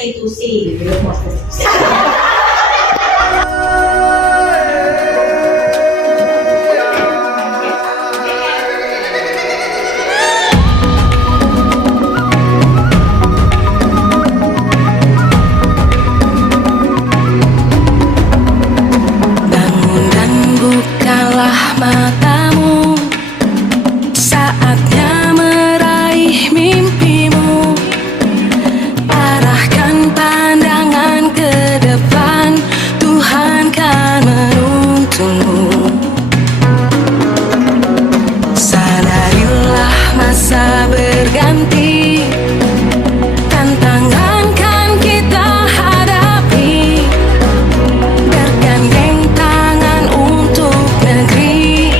restitusi gitu. Bangun dan bukalah matamu, saatnya meraih mimpimu. Arahkan pandangan ke depan, Tuhan kan menuntunmu. Sadarilah masa berganti, tantangan kan kita hadapi. Bergandeng tangan untuk negeri,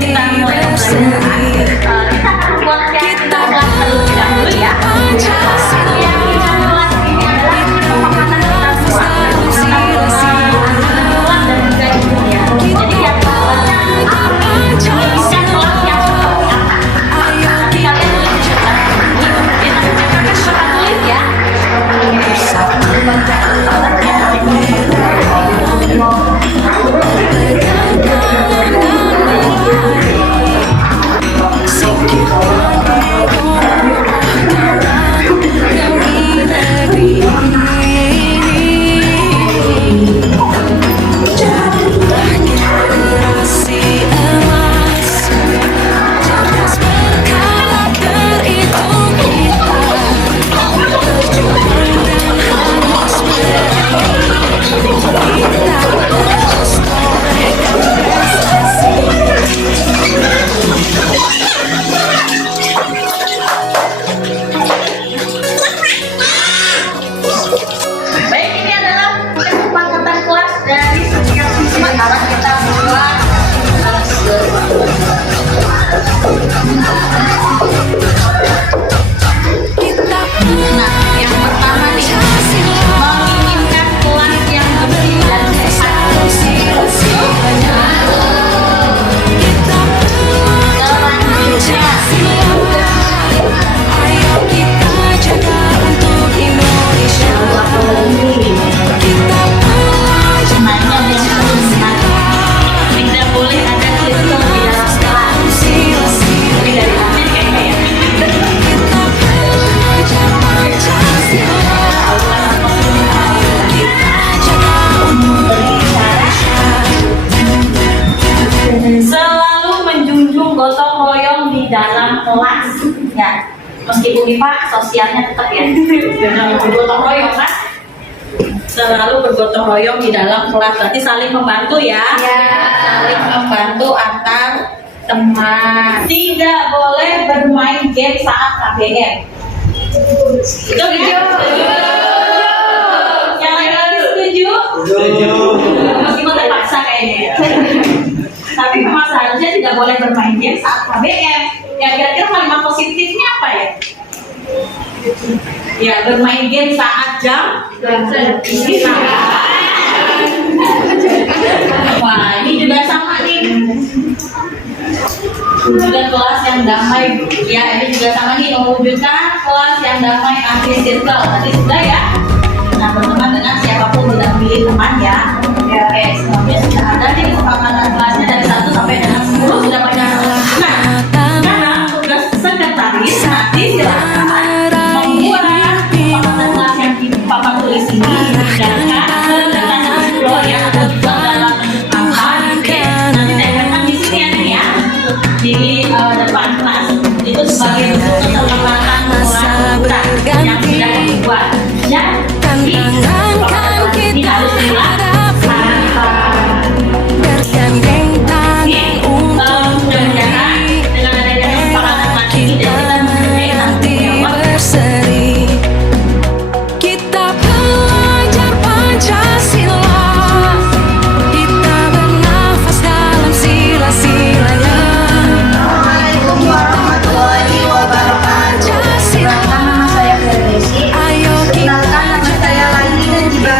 kita berseri. Kita dulu ya. Pancasila, Baik, ini adalah kesepakatan kelas dari setiap siswa karena kita mulai Nah, yang pertama nih, menginginkan kelas yang bersih dan sehat. ayo kita jaga untuk Indonesia. Kita belajar Tidak boleh ada krikil di dalam kelas. Ini dari kami kayaknya ya. kita belajar Pancasila. Ayo kita jaga untuk Selalu menjunjung gotong royong di dalam kelas ya, meskipun IPA sosialnya tetap ya bergotong royong kan, selalu bergotong royong di dalam kelas, berarti saling membantu ya, saling membantu antar teman. Tidak boleh bermain game saat KBM. Setuju? Yang lain lagi setuju? Meskipun terpaksa kayaknya ya. Tapi memang seharusnya tidak boleh bermain game saat KBM. Ya kira-kira kalimat positifnya apa ya? Ya bermain game saat jam istirahat. Wah ini juga sama nih. Juga kelas yang damai. Ya ini juga sama nih, mewujudkan kelas yang damai anti circle. Tadi sudah ya. Nah berteman dengan siapapun, tidak memilih teman ya. Oke, semuanya sudah ada nih kesepakatan kelasnya dari 1 sampai dengan 10 sudah pada. Nah, karena tugas sekretaris nanti silakan membuat kesepakatan kelas yang Papa tulis ini dipindahkan ke dengan scroll ya, atau juga dalam Oke, nanti saya di sini ya nih ya, di depan kelas. Itu sebagai bentuk kesepakatan mula yang sudah dibuat. Dan tantangan kan kita hadapi. Bergandeng tangan untuk negeri, dengan adanya kesepakatan kelas ini dan kita nanti berseri. Kita belajar Pancasila, kita bernafas dalam sila-silanya. Assalamualaikum warahmatullahi wabarakatuh. Pancasila, Nama saya Ferdesi. ayo kita Kenalkan, nama saya Lani dan juga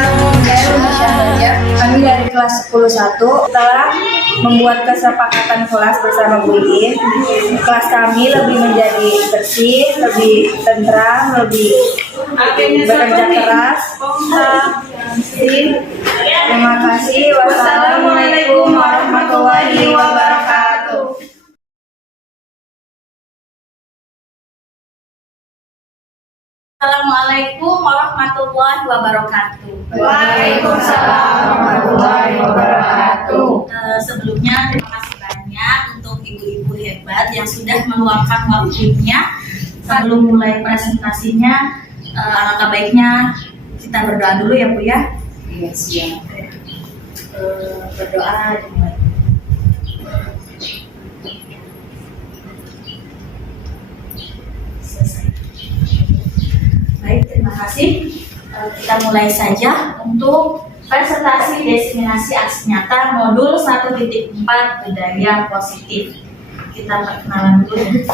Heru Musyahaja. Kami dari kelas 10-1. Setelah membuat kesepakatan kelas bersama Bu Iin. Kelas kami lebih menjadi bersih, lebih tentram, lebih bekerja keras. Terima kasih. Wassalamualaikum warahmatullahi wabarakatuh. Assalamualaikum warahmatullahi wabarakatuh. Waalaikumsalam warahmatullahi wabarakatuh. Sebelumnya terima kasih banyak untuk ibu-ibu hebat yang sudah meluangkan waktunya. Sebelum mulai presentasinya, alangkah baiknya kita berdoa dulu ya Bu ya. Iya, siap. Berdoa dimulai. Selesai. Baik, terima kasih. Kita mulai saja untuk presentasi diseminasi aksi nyata modul 1.4 budaya positif. Kita perkenalan dulu.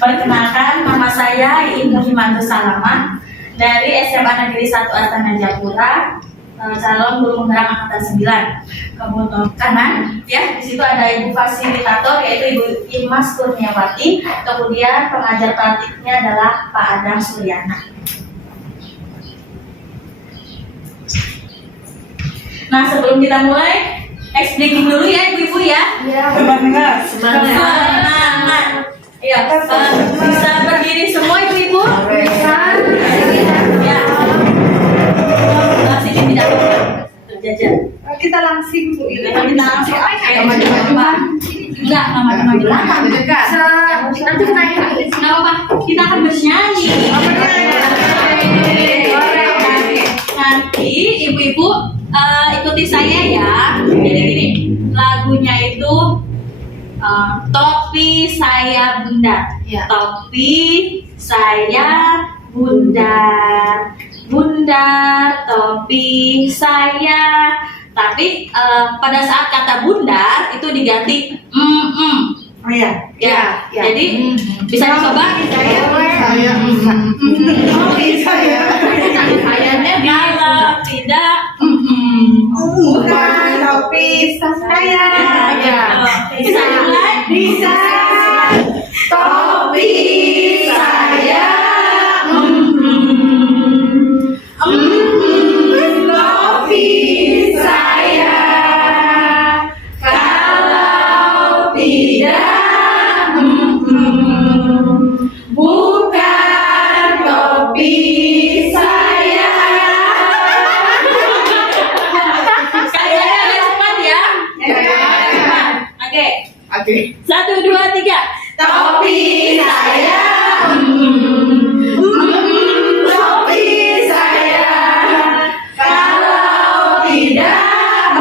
Perkenalkan, nama saya Iin Muhimmanto Salama dari SMA Negeri 1 Astana Japura, calon guru penggerak angkatan 9. Kemudian kanan, ya di situ ada ibu fasilitator yaitu Ibu Imas Kurniawati. Kemudian pengajar praktiknya adalah Pak Adam Suryana. Nah, sebelum kita mulai, explaining dulu ya ibu-ibu ya. Semangat. Semangat. Ya, bisa berdiri semua ibu-ibu? Bisa. Ya. Sini tidak terjajar. Kita langsing Bu. Kita langsung. Enggak, maju belakang. Nanti kita nggak apa-apa. Kita akan bernyanyi. Nanti ibu-ibu ikuti saya ya. Jadi gini, lagunya itu topi saya bundar. Ya. Topi saya bundar, bundar topi saya. Tapi pada saat kata bundar itu diganti Oh ya. ya. Ya. Jadi bisa dicoba. Saya. Oh, bisa ya. Kalau tidak Bukan topi saya. Ya. Bisa mulai? Bisa. Topi saya. Topi saya. Kalau tidak, bukan topi saya. Kalian agak cepat ya. Cepat. Oke. Oke. 1, 2, 3. Topi saya. Topi saya. Kalau tidak,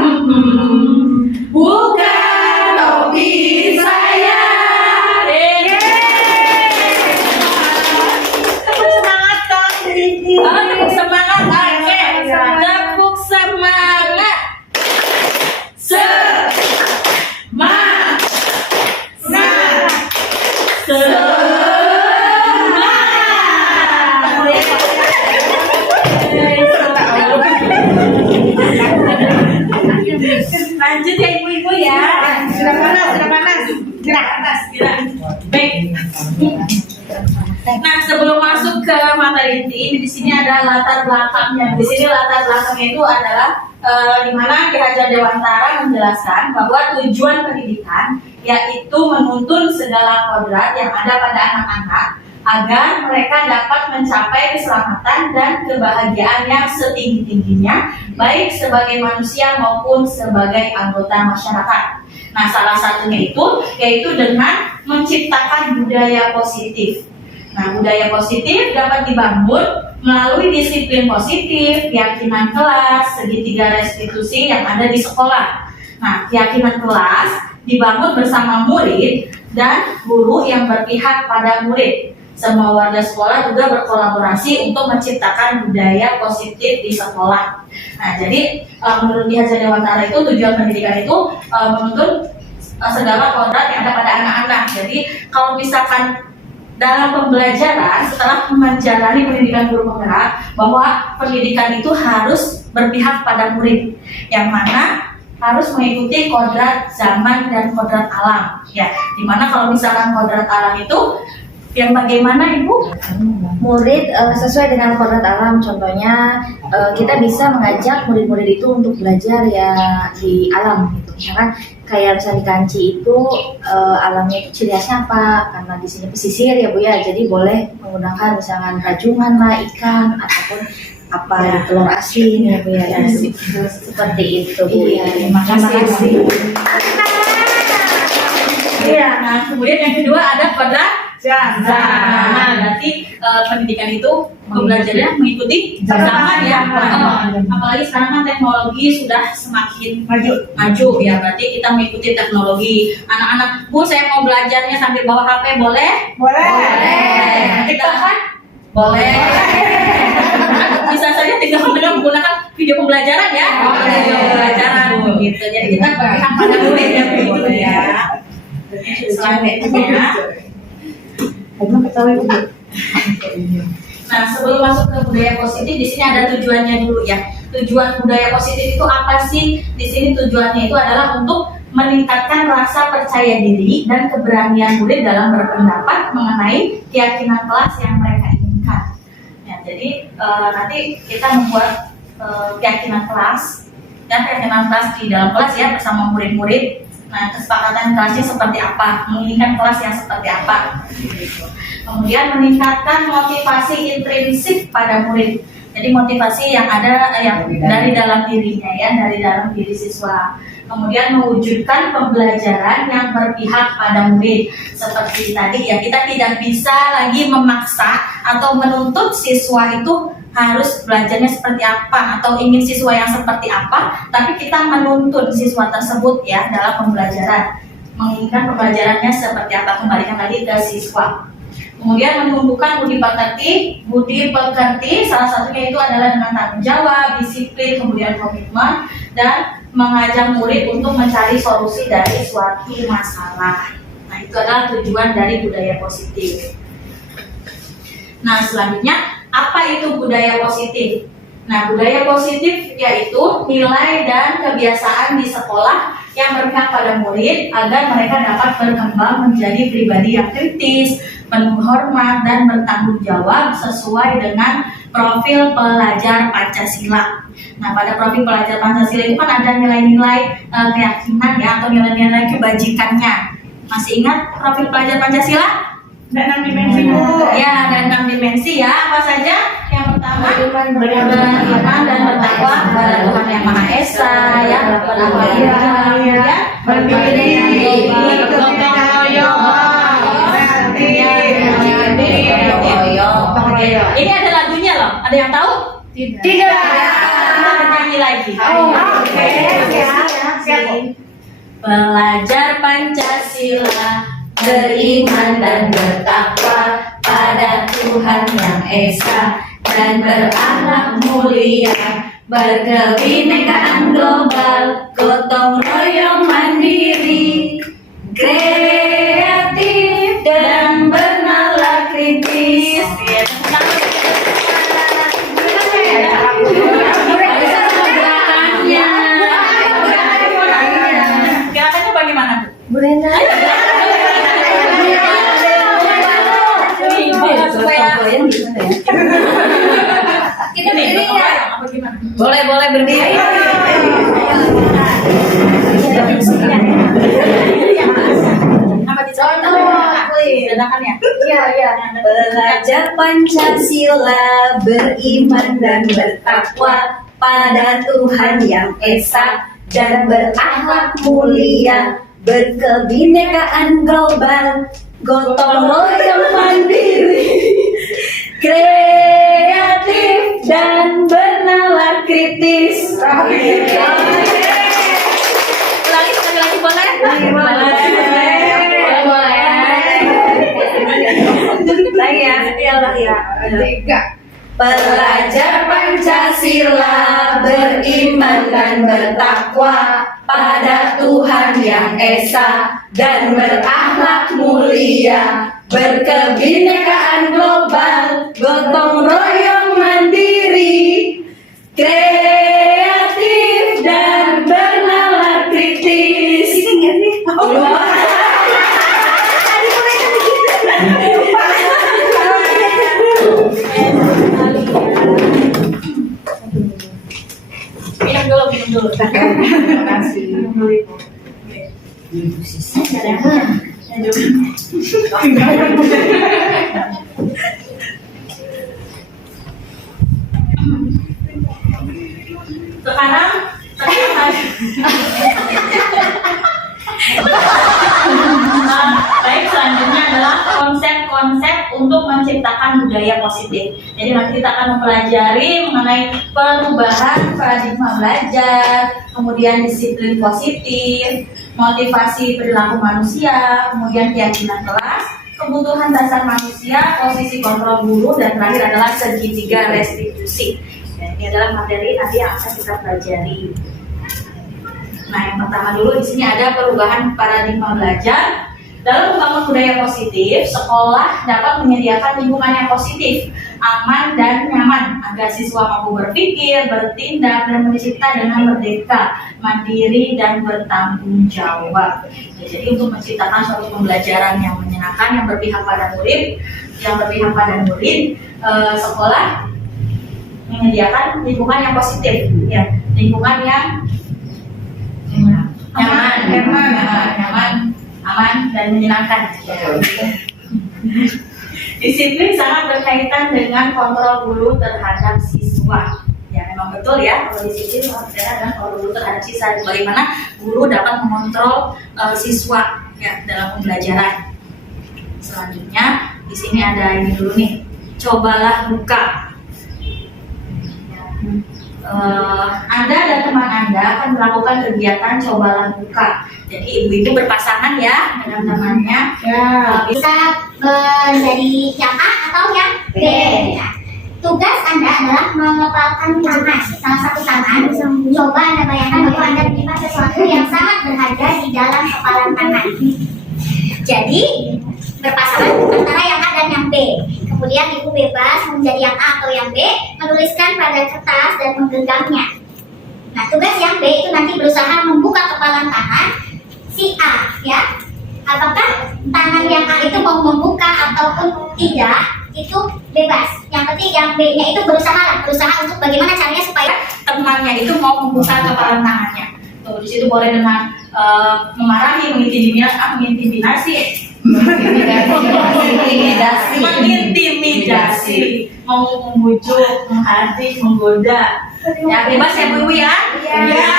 bukan topi saya. Semangat dong. Oh, tepuk semangat. Oke. Tepuk semangat. Lanjut ya ibu-ibu ya. Sudah panas. Gerak. Gerak. Baik. Nah, sebelum masuk ke materi inti ini, di sini ada latar belakangnya. Di sini latar belakangnya itu adalah di mana Ki Hajar Dewantara menjelaskan bahwa tujuan pendidikan yaitu menuntun segala kodrat yang ada pada anak-anak agar mereka dapat mencapai keselamatan dan kebahagiaan yang setinggi-tingginya, baik sebagai manusia maupun sebagai anggota masyarakat. Nah, salah satunya itu yaitu dengan menciptakan budaya positif. Nah, budaya positif dapat dibangun melalui disiplin positif, keyakinan kelas, segitiga restitusi yang ada di sekolah. Nah, keyakinan kelas dibangun bersama murid dan guru yang berpihak pada murid. Semua warga sekolah juga berkolaborasi untuk menciptakan budaya positif di sekolah. Nah, jadi menurut Ki Hajar Dewantara itu tujuan pendidikan itu menuntun segala kodrat yang ada pada anak-anak. Jadi kalau misalkan dalam pembelajaran setelah menjalani pendidikan guru penggerak, bahwa pendidikan itu harus berpihak pada murid, yang mana harus mengikuti kodrat zaman dan kodrat alam. Ya, dimana kalau misalkan kodrat alam itu yang bagaimana Ibu? Murid sesuai dengan kodrat alam, contohnya kita bisa mengajak murid-murid itu untuk belajar ya di alam gitu, misalkan kayak misalnya di Kanci itu alamnya itu ciri khasnya apa, karena di sini pesisir ya Bu ya, jadi boleh menggunakan misalkan rajungan lah, ikan ataupun apa ya, telur asin ya Bu ya, seperti itu Bu ya. Terima kasih. Iya, nah kemudian yang kedua ada kodrat zaman. Nah, berarti pendidikan itu pembelajarannya mengikuti zaman ya. Apalagi sekarang kan teknologi sudah semakin maju ya. Berarti kita mengikuti teknologi. Anak-anak, Bu, saya mau belajarnya sambil bawa HP, boleh? Boleh. Kita kan? Boleh. Bisa saja tinggal menggunakan video pembelajaran ya. Video pembelajaran begitu. Jadi kita berpihak pada murid ya begitu ya. Selanjutnya. Nah, sebelum masuk ke budaya positif, di sini ada tujuannya dulu ya. Tujuan budaya positif itu apa sih? Di sini tujuannya itu adalah untuk meningkatkan rasa percaya diri dan keberanian murid dalam berpendapat mengenai keyakinan kelas yang mereka inginkan. Ya, jadi nanti kita membuat keyakinan kelas di dalam kelas ya bersama murid-murid. Nah, kesepakatan kelasnya seperti apa, menginginkan kelas yang seperti apa. Kemudian meningkatkan motivasi intrinsik pada murid. Jadi motivasi yang ada yang dari dalam dirinya ya, dari dalam diri siswa. Kemudian mewujudkan pembelajaran yang berpihak pada murid. Seperti tadi ya, kita tidak bisa lagi memaksa atau menuntut siswa itu harus belajarnya seperti apa atau ingin siswa yang seperti apa, tapi kita menuntun siswa tersebut ya dalam pembelajaran, menginginkan pembelajarannya seperti apa, kembalikan lagi ke siswa. Kemudian menumbuhkan budi pekerti, salah satunya itu adalah dengan tanggung jawab, disiplin, kemudian komitmen, dan mengajak murid untuk mencari solusi dari suatu masalah. Nah, itu adalah tujuan dari budaya positif. Nah, selanjutnya apa itu budaya positif? Nah, budaya positif yaitu nilai dan kebiasaan di sekolah yang berpihak pada murid agar mereka dapat berkembang menjadi pribadi yang kritis, penuh hormat, dan bertanggung jawab sesuai dengan profil pelajar Pancasila. Nah, pada profil pelajar Pancasila itu kan ada nilai-nilai keyakinan ya, atau nilai-nilai kebajikannya. Masih ingat profil pelajar Pancasila? Ada 6 dimensi Bu. Ya, ada 6 dimensi ya. Apa saja? Yang pertama, beriman dan bertakwa kepada Tuhan Yang Maha Esa, ya, beragama ya, berdiri, gotong royong. Ini ada lagunya loh. Ada yang tahu? Tidak. Kita bernyanyi lagi. Oke. Pelajar Pancasila beriman dan bertakwa pada Tuhan Yang Esa dan berakhlak mulia, berkebinekaan global, gotong royong mandiri, kreatif dan bernalar kritis. Gerakannya bagaimana, Bu? Kita berdiri ya? Apa gimana? Boleh berdiri. Apa dicontoh? Bedakan ya? Iya. Belajar Pancasila, beriman dan bertakwa pada Tuhan Yang Esa dan berakhlak mulia, berkebinekaan global, gotong royong mandiri, kreatif dan bernalar kritis. Ulangi sekali lagi boleh? Lagi ya. Pelajar Pancasila beriman dan bertakwa pada Tuhan Yang Esa dan berakhlak mulia, berkebinekaan global, gotong royong mandiri, kreatif dan bernalar dulu. Terima kasih. Sekarang baik, selanjutnya adalah konsep-konsep untuk menciptakan budaya positif. Jadi nanti kita akan mempelajari mengenai perubahan paradigma belajar, kemudian disiplin positif, motivasi perilaku manusia, kemudian keyakinan kelas, kebutuhan dasar manusia, posisi kontrol guru, dan terakhir adalah segitiga restitusi. Dan ini adalah materi nanti yang akan kita pelajari. Nah, yang pertama dulu di sini ada perubahan paradigma belajar. Dalam membangun budaya positif, sekolah dapat menyediakan lingkungan yang positif, aman dan nyaman agar siswa mampu berpikir, bertindak, dan mencipta dengan merdeka, mandiri, dan bertanggung jawab. Jadi untuk menciptakan suatu pembelajaran yang menyenangkan, yang berpihak pada murid, sekolah menyediakan lingkungan yang positif, ya, lingkungan yang nyaman, aman, dan menyenangkan. Disiplin sangat berkaitan dengan kontrol guru terhadap siswa. Ya, memang betul ya, kalau disiplin sangat berkaitan dengan kontrol guru terhadap siswa. Bagaimana guru dapat mengontrol siswa ya dalam pembelajaran. Selanjutnya di sini ada ini dulu nih, cobalah buka. Anda dan teman Anda akan melakukan kegiatan cobalah buka. Jadi ibu itu berpasangan ya dengan temannya. Bisa menjadi yang A atau yang B. Tugas Anda adalah mengepalkan tangan, salah satu tangan. Coba Anda bayangkan bahwa Anda menerima sesuatu yang sangat berharga di dalam kepalan tangan. Jadi berpasangan antara yang A dan yang B. Kemudian ibu bebas menjadi yang A atau yang B, menuliskan pada kertas dan menggenggamnya. Nah, tugas yang B itu nanti berusaha membuka kepalan tangan si A, ya. Apakah tangan yang A itu mau membuka ataupun tidak, itu bebas. Yang penting yang B-nya itu berusaha untuk bagaimana caranya supaya Temannya itu mau membuka kepalan tangannya. Tuh, di situ boleh dengan memarahi, mengintimidasi, mau membujuk, menghardik, menggoda. Ya bebas ya Bu Ibu ya. Iya.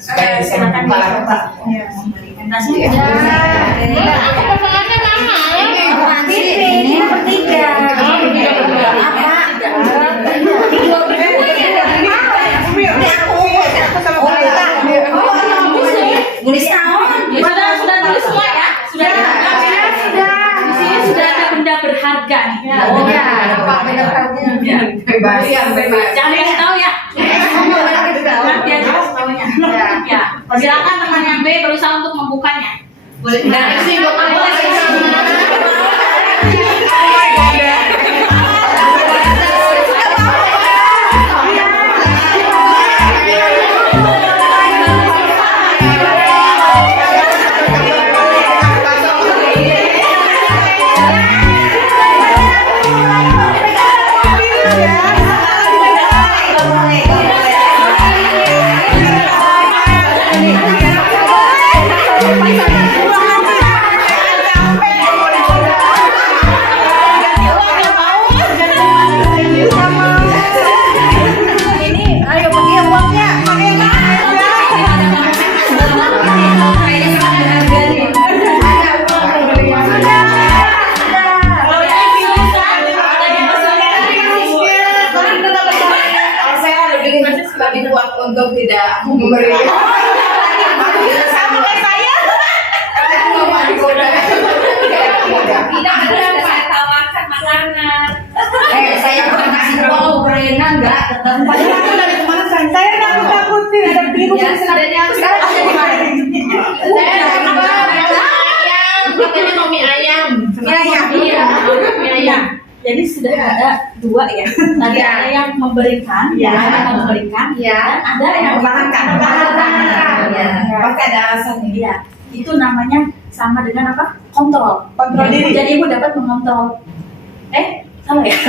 Silakan dicoba. Ini bertiga. Sudah tulis semua ya? Sudah. Di sini sudah ada benda berharga nih. Bebas. Jangan dikasih tahu ya. Nanti aja kasih tahunya. Ya. Silakan teman yang B berusaha untuk membukanya. Boleh. Untuk tidak memberi sama kayak saya. Tidak ada saya tawarkan makanan. Saya pernah kasih uang Ukraina enggak tetap. Padahal aku dari kemarin saya takut-takutin ada biru sebenarnya sekarang ada di mana? Saya katanya mau mie ayam. Mie ayam. Jadi sudah ada dua ya. Tadi ada yang memberikan, ada yang mempertahankan. Pasti ada alasannya. Iya. Itu namanya sama dengan apa? Kontrol. Kontrol diri. Jadi ibu dapat mengontrol. Salah ya?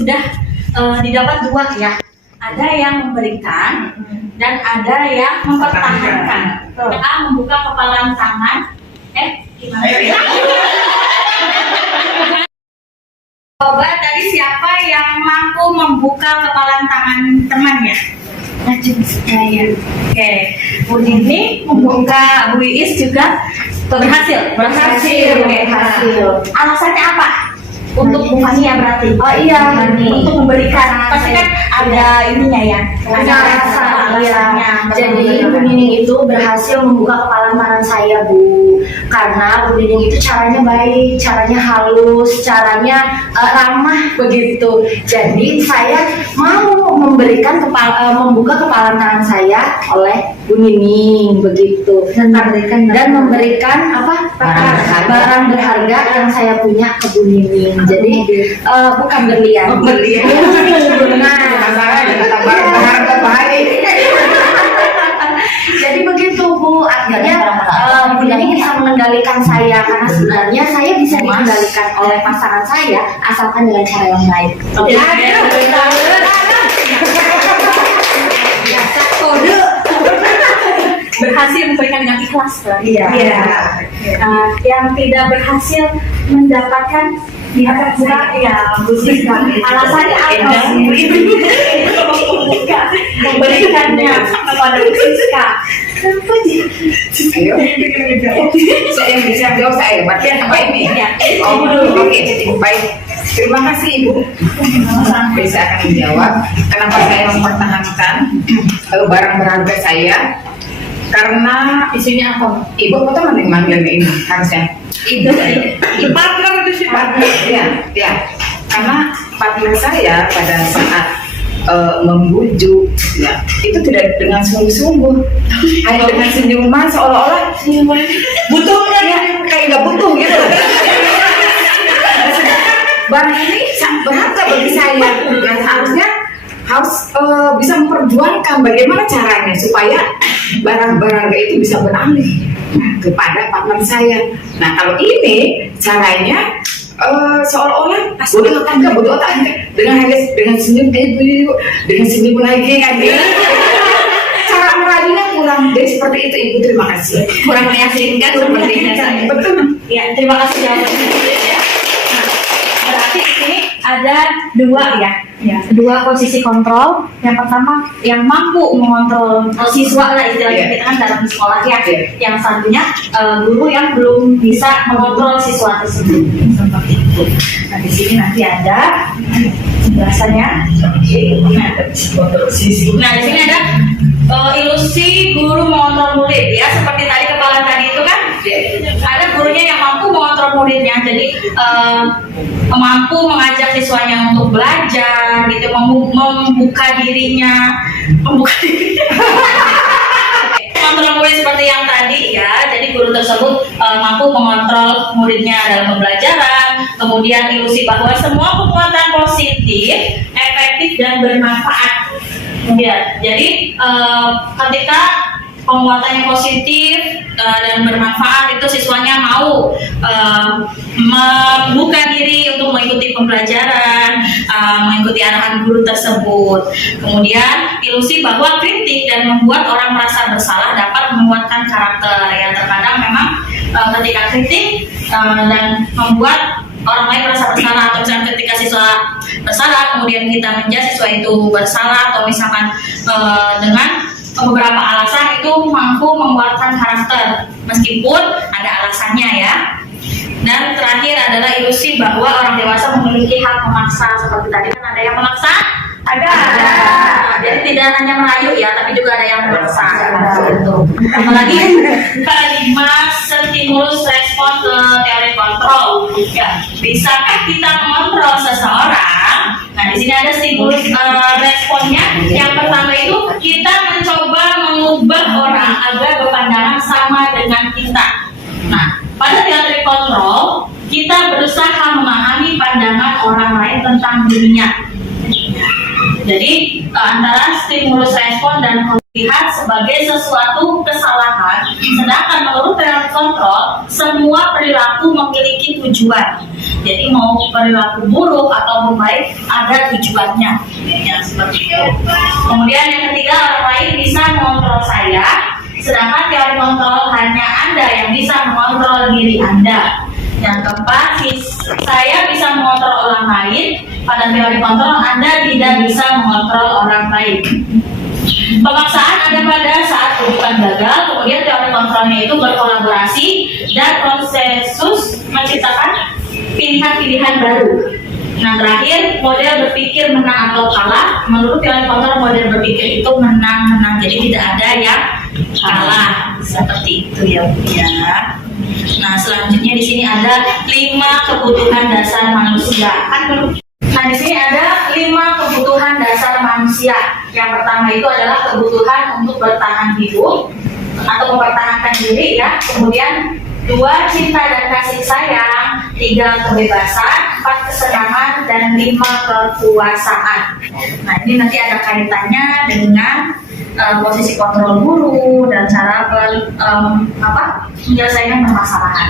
sudah didapat dua ya. Ada yang memberikan dan ada yang mempertahankan. A membuka kepalan tangan. Gimana ya? Coba tadi siapa yang mampu membuka kepalan tangan temannya? Najib saya. Oke, Bu Nini membuka, Bu Iis juga berhasil. Oke. Alasannya apa? Untuk Bu Fania berarti. Oh iya, untuk memberikan. Pasti kan ada ininya ya. Ada alasannya. Jadi Bu Nining itu berhasil membuka kepalan tangan saya, Bu. Karena Bu Nining itu caranya baik, caranya halus, caranya ramah begitu. Jadi saya mau membuka kepalan tangan saya oleh Bu Nining begitu. Dan memberikan apa? Barang berharga yang saya punya ke Bu Nining. Jadi bukan berlian. Jadi begitu Bu, akhirnya Bu Nining bisa mengendalikan saya karena sebenarnya saya bisa dikendalikan oleh pasangan saya asalkan dengan cara yang baik. Berhasil memberikan dengan ikhlas. Iya. Yang tidak berhasil mendapatkan Bu Siska. Alasannya apa? Memberikannya kepada Bu Siska. Ayo. Saya yang bisa jawab saya. Berarti apa ini? Oke, baik. Terima kasih Ibu. Saya akan menjawab kenapa saya mempertahankan barang berharga saya. Karena isinya apa? Ibu betul manggilnya ini harusnya. Itu partner itu sih partner. Ya. Karena partner saya pada saat membujuk, ya itu tidak dengan sungguh-sungguh, hanya dengan senyuman seolah-olah butuh ya, kayak nggak butuh gitu. Barang ini sangat berharga bagi saya, dan harusnya harus bisa memperjuangkan bagaimana caranya supaya barang berharga itu bisa beralih kepada partner saya. Nah kalau ini caranya seolah-olah butuh otak dengan senyum dengan senyum lagi kan cara merajunya kurang. Jadi seperti itu Ibu, terima kasih. Kurang meyakinkan sepertinya saya. Betul. Ya, terima kasih jawabannya. Berarti di sini ada dua ya. Dua posisi kontrol. Yang pertama yang mampu mengontrol siswa lah istilahnya, kita kan dalam sekolah ya. Yang satunya guru yang belum bisa mengontrol siswa tersebut. Seperti itu. Nah di sini nanti ada penjelasannya. Nah di sini ada ilusi guru mengontrol murid ya, seperti tadi kepala tadi itu kan ada gurunya yang mampu mengontrol muridnya, jadi mampu mengajak siswanya untuk belajar gitu, membuka dirinya kontrol murid seperti yang tadi ya. Jadi guru tersebut mampu mengontrol muridnya dalam pembelajaran, kemudian ilusi bahwa semua penguatan positif, efektif dan bermanfaat. Ya, jadi ketika penguatannya positif dan bermanfaat, itu siswanya mau membuka diri untuk mengikuti pembelajaran, mengikuti arahan guru tersebut. Kemudian ilusi bahwa kritik dan membuat orang merasa bersalah dapat menguatkan karakter. Ya, terkadang memang ketika kritik dan membuat orang lain merasa bersalah, atau misalkan ketika siswa bersalah kemudian kita menjudge siswa itu bersalah, atau misalkan dengan beberapa alasan itu mampu menguatkan karakter meskipun ada alasannya ya. Dan terakhir adalah ilusi bahwa orang dewasa memiliki hak memaksa, seperti tadi kan ada yang memaksa, ada. Jadi tidak hanya merayu ya, tapi juga ada yang memaksa gitu. Apalagi kelima, stimulus respon ke teori kontrol. Ya, bisakah kita mengontrol seseorang? Nah di sini ada stimulus responnya. Yang pertama itu kita mencoba mengubah orang agar berpandangan sama dengan kita. Nah pada teori kontrol kita berusaha memahami pandangan orang lain tentang dirinya. Jadi antara stimulus respon dan lihat sebagai sesuatu kesalahan, sedangkan menurut teori kontrol semua perilaku memiliki tujuan. Jadi mau perilaku buruk atau baik ada tujuannya, yang seperti itu. Kemudian yang ketiga, orang lain bisa mengontrol saya, sedangkan teori kontrol hanya Anda yang bisa mengontrol diri Anda. Yang keempat, saya bisa mengontrol orang lain. Pada teori kontrol Anda tidak bisa mengontrol orang lain. Pemaksaan ada pada saat rujukan gagal, kemudian teori kontrolnya itu berkolaborasi dan konsensus menciptakan pilihan-pilihan baru. Nah, terakhir, model berpikir menang atau kalah. Menurut teori kontrol, model berpikir itu menang-menang, jadi tidak ada yang kalah. Seperti itu ya, Bu ya. Nah, selanjutnya di sini ada 5 kebutuhan dasar manusia. Nah, di sini ada 5 kebutuhan dasar manusia. Yang pertama itu adalah kebutuhan untuk bertahan hidup atau mempertahankan diri ya. Kemudian 2, cinta dan kasih sayang. 3, kebebasan. 4, kesenangan. Dan 5, kekuasaan. Nah, ini nanti ada kaitannya dengan posisi kontrol guru dan cara menyelesaikan permasalahan.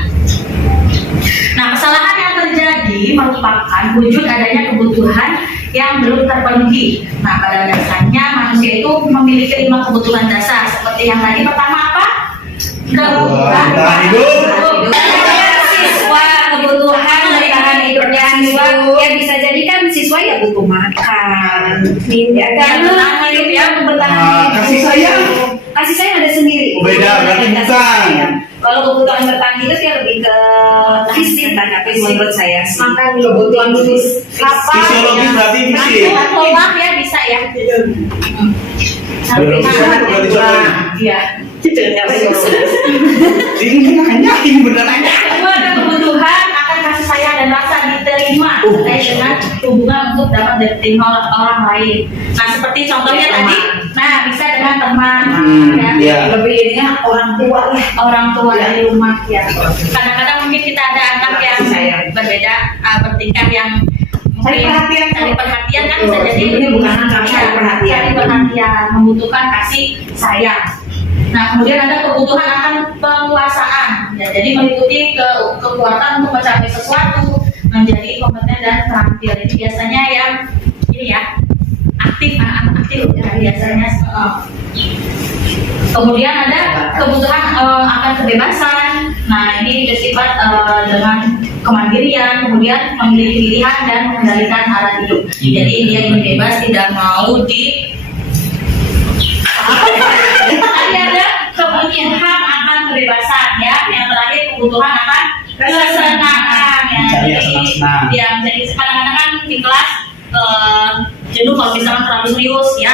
Nah, kesalahan yang terjadi merupakan wujud adanya kebutuhan yang belum terpenuhi. Nah, pada dasarnya manusia itu memiliki 5 kebutuhan dasar. Seperti yang tadi, pertama apa? Kebutuhan hidup. Siswa, kebutuhan bertahan hidupnya siswa, ya bisa jadi kan siswa ya butuh makan, ya kan, bertahan hidup ya, bertahan hidup. Kasih sayang ada sendiri. Beda, berarti bukan. Kalau kebutuhan bertahan hidup ya lebih ke fisik, tapi menurut saya sih. Makan kebutuhan fisik. Fisiologis berarti fisik. Tolak ya bisa ya. Biologis berarti contohnya. Iya. Ini akan yakin beneran. Kedua, ada kebutuhan akan kasih sayang dan rasa diterima terkait dengan hubungan untuk dapat diterima oleh orang lain. Nah, seperti contohnya tadi, nah bisa dengan teman, Iya. Lebih ininya orang tua lah. orang tua di rumah ya. Kadang-kadang mungkin kita ada anak yang berbeda, bertingkah yang Cari perhatian kan bisa jadi Ini bukan anak, cari perhatian. cari perhatian, membutuhkan kasih sayang. Nah, kemudian ada kebutuhan akan penguasaan, ya, jadi meliputi kekuatan untuk mencapai sesuatu, menjadi kompeten dan terampil. Ini biasanya yang ini ya aktif, anak-anak aktif ya, biasanya. Kemudian ada kebutuhan akan kebebasan. Nah, ini bersifat dengan kemandirian, kemudian memiliki pilihan dan mengendalikan arah hidup. Jadi dia ingin bebas, tidak mau di tadi ada kebutuhan akan kebebasan ya. Yang terakhir kebutuhan akan kesenangan ya. Cari yang senang-senang. Ya, jadi kadang-kadang kan di kelas jenuh kalau misalkan terlalu serius ya.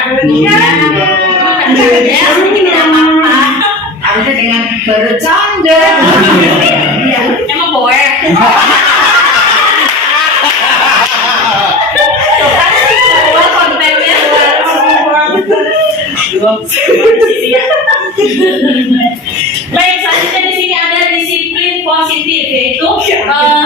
Ya, sedikit tidak apa-apa. Harusnya dengan bercanda. Iya, emang poek. Keluar kontennya. Baik, selanjutnya di sini ada disiplin positif, yaitu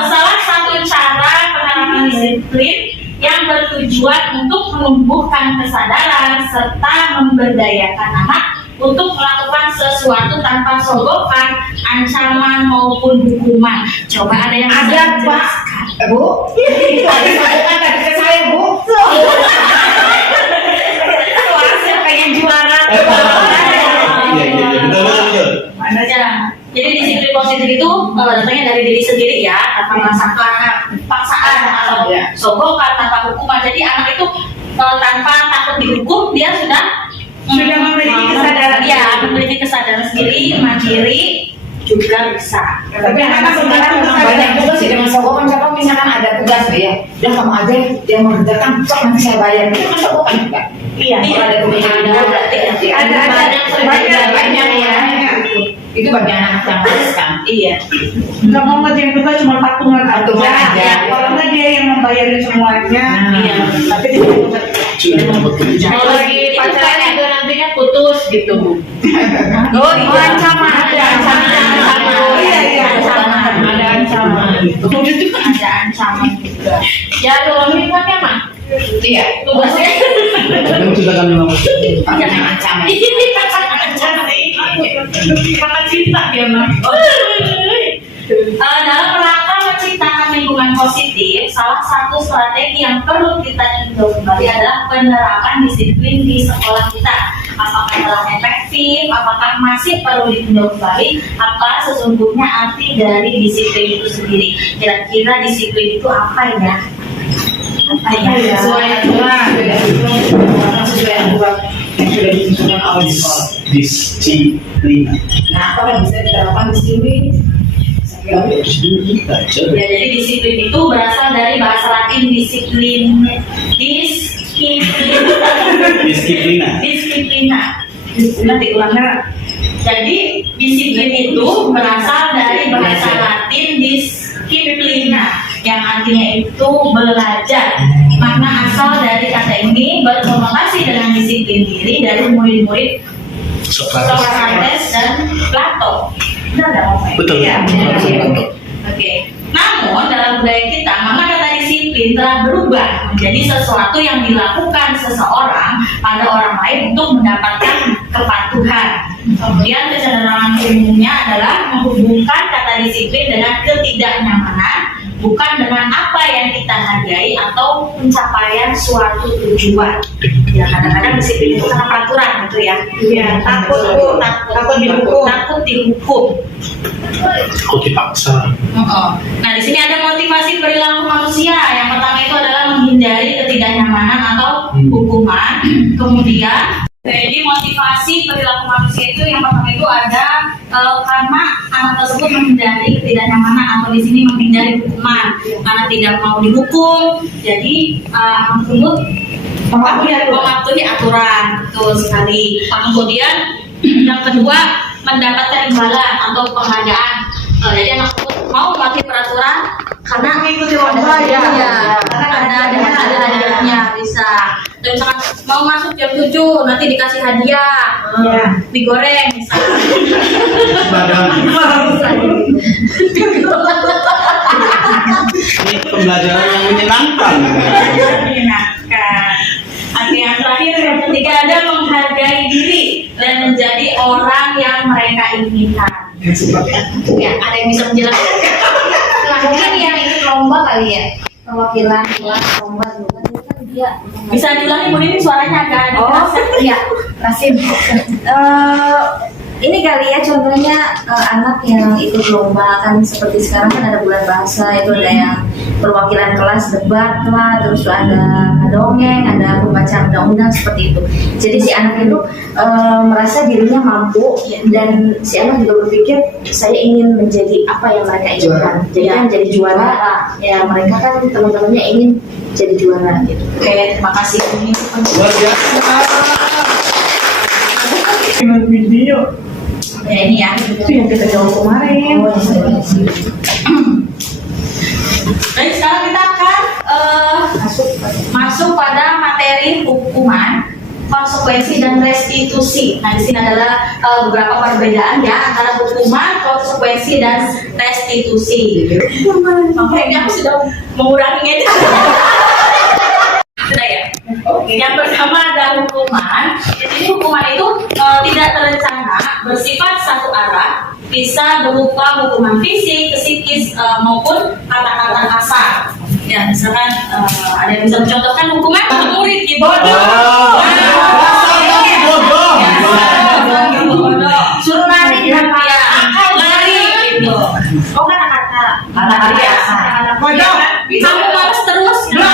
salah satu cara penerapan disiplin yang bertujuan untuk menumbuhkan kesadaran serta memberdayakan anak untuk melakukan sesuatu tanpa sogokan, ancaman maupun hukuman. Coba ada yang Ada, bisa Pak. menjelaskan? Bu, itu ada sokongan tadi ke saya, Bu. Suara pengen juara. Iya, betul. Ya, jadi disiplin positif itu datangnya dari diri sendiri ya, tanpa merasakan paksaan atau sogokan, tanpa hukuman. Jadi anak itu tanpa takut dihukum, dia sudah memiliki kesadaran. Ya, memiliki kesadaran sendiri, mandiri juga bisa. Tapi anak sebenarnya banyak juga sih dengan sokongan. Siapa misalkan ada tugas ya, udah kamu aja dia mengerjakan, sok nanti saya bayar. Itu kan sokongan juga. Iya, Kalau ada kebijakan berarti banyak ya. Itu bagi anak yang harus kan. Iya. Nggak mau ngerjain tugas cuma patungan Patungan aja. aja. Kalau nggak dia yang membayarin semuanya. Iya. Tapi dia Kalau lagi pacaran juga nantinya putus gitu. Oh, ancaman. Ada ancaman. Oh, iya. Ancaman. Ada ancaman. Ada ancaman juga. Ya, kalau ini kan emang Iya. tugasnya Kamu sudah kami mau. Jangan macam. Karena cinta ya, Mas. Dalam rangka menciptakan lingkungan positif, salah satu strategi yang perlu kita tinjau kembali adalah penerapan disiplin di sekolah kita. Apakah telah efektif, apakah masih perlu ditinjau kembali, apa sesungguhnya arti dari disiplin itu sendiri. Kira-kira disiplin itu apa ya? Apa ya? Sesuai aturan. Sesuai aturan yang sudah ditentukan oleh sekolah. Disiplin. Nah, apa yang bisa diterapkan di sini? Ya, jadi disiplin itu berasal dari bahasa Latin disiplin, disiplina. Nanti ulangnya. Jadi disiplin itu berasal dari bahasa Latin disiplina, yang artinya itu belajar. Makna asal dari kata ini berkonotasi dengan disiplin diri dari murid-murid Sokrates dan Plato. Benar nggak, Om? Betul. Ya, Oke. Namun dalam budaya kita, maka kata disiplin telah berubah menjadi sesuatu yang dilakukan seseorang pada orang lain untuk mendapatkan kepatuhan. Kemudian kecenderungan umumnya adalah menghubungkan kata disiplin dengan ketidaknyamanan, bukan dengan apa yang kita hargai atau pencapaian suatu tujuan. Ya, kadang-kadang disiplin itu karena peraturan gitu ya. Iya, takut dihukum. Takut dihukum. Kok dipaksa? Nah, di sini ada motivasi perilaku manusia. Yang pertama itu adalah menghindari ketidaknyamanan atau hukuman. Kemudian, jadi motivasi perilaku manusia itu yang pertama itu ada karena anak tersebut menghindari ketidaknyamanan atau di sini menghindari hukuman karena tidak mau dihukum. Jadi anak tersebut mematuhi aturan, betul sekali. Kemudian yang kedua mendapatkan imbalan atau penghargaan. Jadi anak tersebut mau mematuhi peraturan karena Mengikuti lomba ya. ada hadiahnya bisa. Dan misalkan mau masuk jam 7 nanti dikasih hadiah, Iya. digoreng misalnya. Ini pembelajaran yang menyenangkan. Menyenangkan. Oke, yang terakhir yang ketiga ada menghargai diri dan menjadi orang yang mereka inginkan. Ya, ada yang bisa menjelaskan? Mungkin yang ikut lomba kali ya, perwakilan lomba juga kan dia Bisa diulangi Bu Nini, suaranya agak keras. iya, Rasim. Ini kali ya contohnya anak yang ikut lomba kan seperti sekarang kan ada bulan bahasa, itu ada yang perwakilan kelas debat lah, terus ada dongeng, ada pembacaan undang-undang seperti itu. Jadi si anak itu merasa dirinya mampu dan si anak juga berpikir saya ingin menjadi apa yang mereka inginkan. Jadi kan jadi juara. Ya mereka kan teman-temannya ingin jadi juara gitu. Oke, terima kasih Bu Nini. Luar biasa. Dengan video. Ya ini ya. Itu yang kita jawab kemarin. Baik, sekarang kita akan masuk pada materi hukuman, konsekuensi dan restitusi. Nah, di sini adalah beberapa perbedaan ya antara hukuman, konsekuensi dan restitusi. Makanya aku sudah mengurangi itu. Sudah ya. Yang pertama ada hukuman. Jadi hukuman itu tidak terencana, bersifat satu arah, bisa berupa hukuman fisik, psikis maupun kata-kata kasar. Ya, misalkan ada yang bisa mencontohkan hukuman murid gitu. Bodoh. Suruh lari dan lari gitu. Oh, kata-kata. Kata-kata kasar. Bodoh. Kamu malas terus. Ya.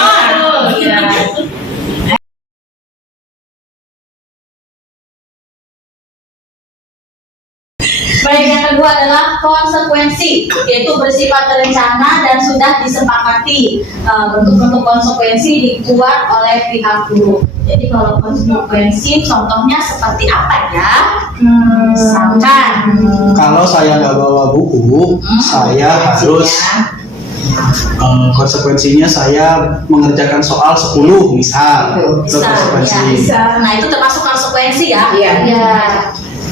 Baik, yang kedua adalah konsekuensi, yaitu bersifat terencana dan sudah disepakati. Bentuk-bentuk konsekuensi dibuat oleh pihak guru. Jadi kalau konsekuensi contohnya seperti apa ya? Misalkan Kalau saya nggak bawa buku, saya harus konsekuensinya saya mengerjakan soal 10 misal. Itu konsekuensi. Nah, itu termasuk konsekuensi ya? Iya. Ya.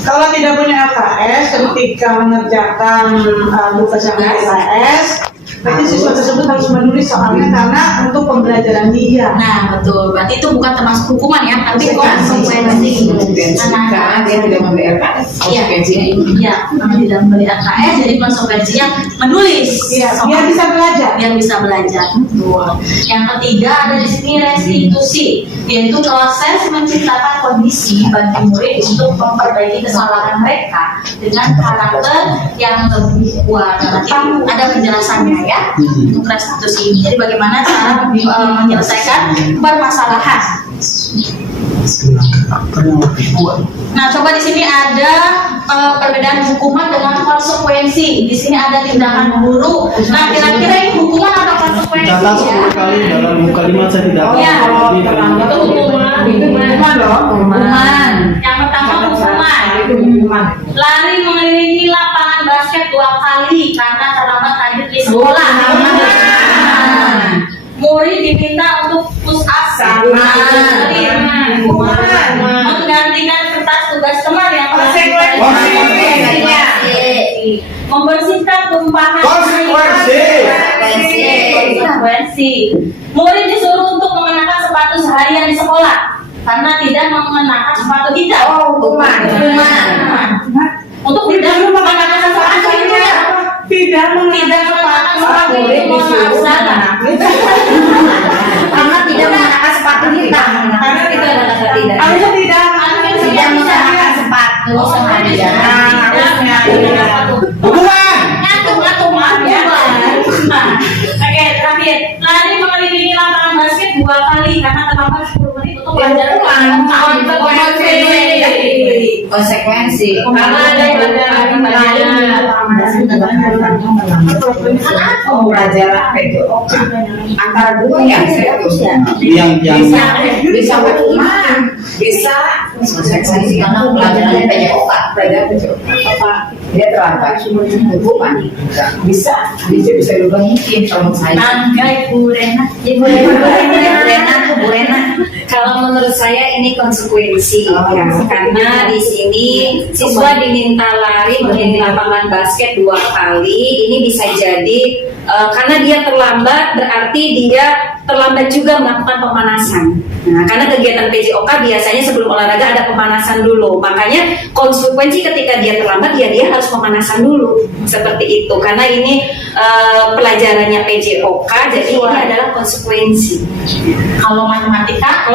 Kalau tidak punya LKS, ketika mengerjakan tugas yang LKS, Berarti siswa tersebut harus menulis soalnya karena untuk pembelajaran dia. Nah, betul. Berarti itu bukan termasuk hukuman ya, tapi konsekuensi. Karena dia tidak membeli RKS. Konsekuensinya ini. Iya, karena tidak membeli RKS, jadi konsekuensinya menulis. Iya, biar bisa belajar. Biar bisa belajar. Betul. Yang ketiga ada di sini restitusi, yaitu proses menciptakan kondisi bagi murid untuk memperbaiki kesalahan mereka dengan karakter yang lebih kuat. Nanti ada penjelasannya ya untuk restitusi ini. Jadi bagaimana cara menyelesaikan permasalahan. Nah, coba di sini ada perbedaan hukuman dengan konsekuensi. Di sini ada tindakan guru. Nah, kira-kira ini hukuman atau konsekuensi? Catat 10 kali dalam kalimat saya tidak tahu. Ya. Itu hukuman. Hukuman dong. Hukuman. Yang pertama hukuman. Itu hukuman. Lari mengelilingi lapangan basket 2 kali karena terlambat hadir di sekolah. Murid diminta untuk push up menggantikan kertas tugas teman yang Konsekuensinya. membersihkan tumpahan konsekuensi. Murid disuruh untuk mengenakan sepatu seharian di sekolah karena tidak mengenakan sepatu hitam. Hukuman. Untuk tidak mengenakan sepatu hitam. Tidak mengenakan sepatu Karena tidak mengenakan sepatu hitam. Karena tidak tidak. harusnya tidak mengenakan sepatu harusnya. Hukuman. Ngatung maaf ya. Oke, terakhir. Lari mengelilingi lapangan basket 2 kali karena terlambat 10 menit untuk belajar ulang. Konsekuensi. Karena ada pelajaran apa itu? Antara dua ya, saya Yang bisa hukuman, bisa konsekuensi karena pelajarannya banyak pelajaran dia terlambat hukuman bisa juga mungkin kalau saya. Angga Ibu Rena. Bu Rena. Kalau menurut saya ini konsekuensi karena di sini siswa diminta lari mengelilingi lapangan basket 2 kali. Ini bisa jadi karena dia terlambat berarti dia terlambat juga melakukan pemanasan. Nah, karena kegiatan PJOK biasanya sebelum olahraga ada pemanasan dulu. Makanya konsekuensi ketika dia terlambat ya dia harus pemanasan dulu. Seperti itu. Karena ini pelajarannya PJOK jadi ini adalah konsekuensi. Kalau matematika,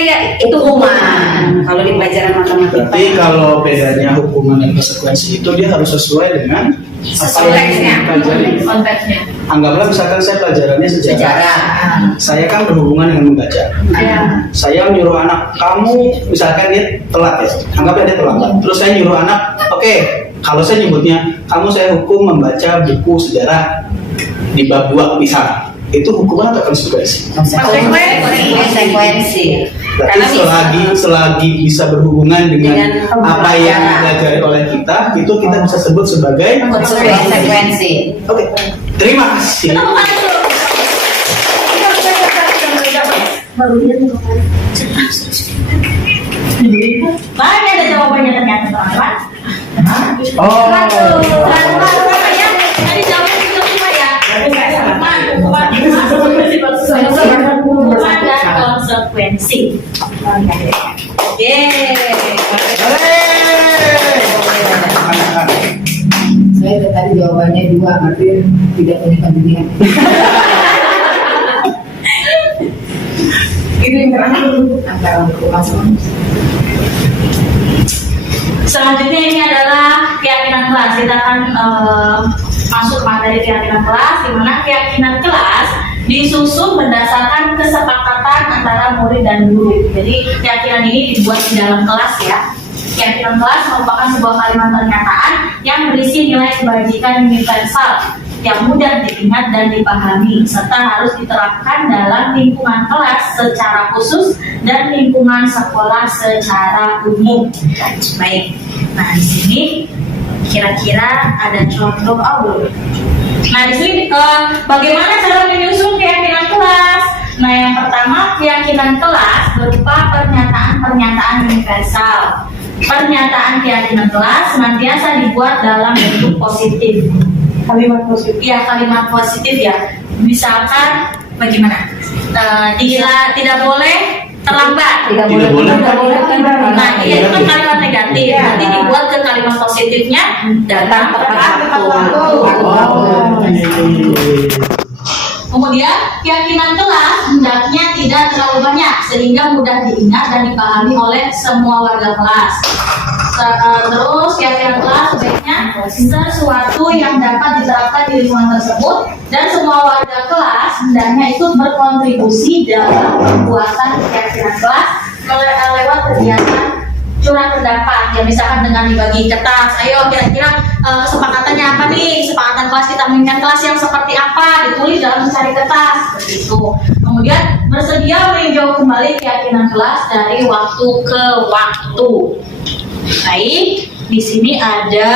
Ya itu hukuman. Kalau di pelajaran matematika. berarti kalau bedanya hukuman dan konsekuensi itu dia harus sesuai dengan apa yang dipelajari. konteksnya. Anggaplah misalkan saya pelajarannya sejarah. Saya kan berhubungan dengan membaca. Saya menyuruh anak, kamu misalkan dia telat ya, anggaplah dia terlambat. Terus saya nyuruh anak, oke, kalau saya nyebutnya, saya hukum membaca buku sejarah di bab 2 misalnya. Itu hukuman atau konsekuensi? Konsekuensi. Berarti selagi bisa berhubungan dengan apa yang dipelajari oleh kita, itu kita bisa sebut sebagai Konsekuensi. Oke, terima kasih. Mana ada jawabannya ternyata teman-teman? Oh, Tadi jawabannya itu cuma ya. Hukuman dan konsekuensi. Saya tadi jawabannya 2, berarti tidak punya kepentingan. Itu yang terakhir antara hukuman sama. Selanjutnya ini adalah keyakinan kelas. Kita akan masuk materi keyakinan kelas, di mana keyakinan kelas disusun berdasarkan kesepakatan antara murid dan guru. Jadi keyakinan ini dibuat di dalam kelas ya. Keyakinan kelas merupakan sebuah kalimat pernyataan yang berisi nilai kebajikan universal yang mudah diingat dan dipahami serta harus diterapkan dalam lingkungan kelas secara khusus dan lingkungan sekolah secara umum. Baik. Nah, di sini kira-kira ada contoh Nah, di sini bagaimana cara menyusun keyakinan kelas? Nah, yang pertama, keyakinan kelas berupa pernyataan-pernyataan universal. Pernyataan keyakinan kelas senantiasa dibuat dalam bentuk positif. Kalimat positif. Ya, kalimat positif ya. Misalkan bagaimana? Tidak boleh terlambat. Tidak boleh. Nah, iya itu kan kalimat negatif. Nanti dibuat ke kalimat positifnya datang tepat waktu. Kemudian keyakinan kelas hendaknya tidak terlalu banyak sehingga mudah diingat dan dipahami oleh semua warga kelas. Terus keyakinan kelas sebaiknya sesuatu yang dapat diterapkan di lingkungan tersebut dan semua warga kelas hendaknya ikut berkontribusi dalam pembuatan keyakinan kelas lewat kegiatan curah pendapat ya, misalkan dengan dibagi kertas. Ayo kira-kira kesepakatannya apa nih, kesepakatan kelas kita menginginkan kelas yang seperti apa, ditulis dalam mencari kertas seperti itu. Kemudian bersedia meninjau kembali keyakinan kelas dari waktu ke waktu. Baik, di sini ada,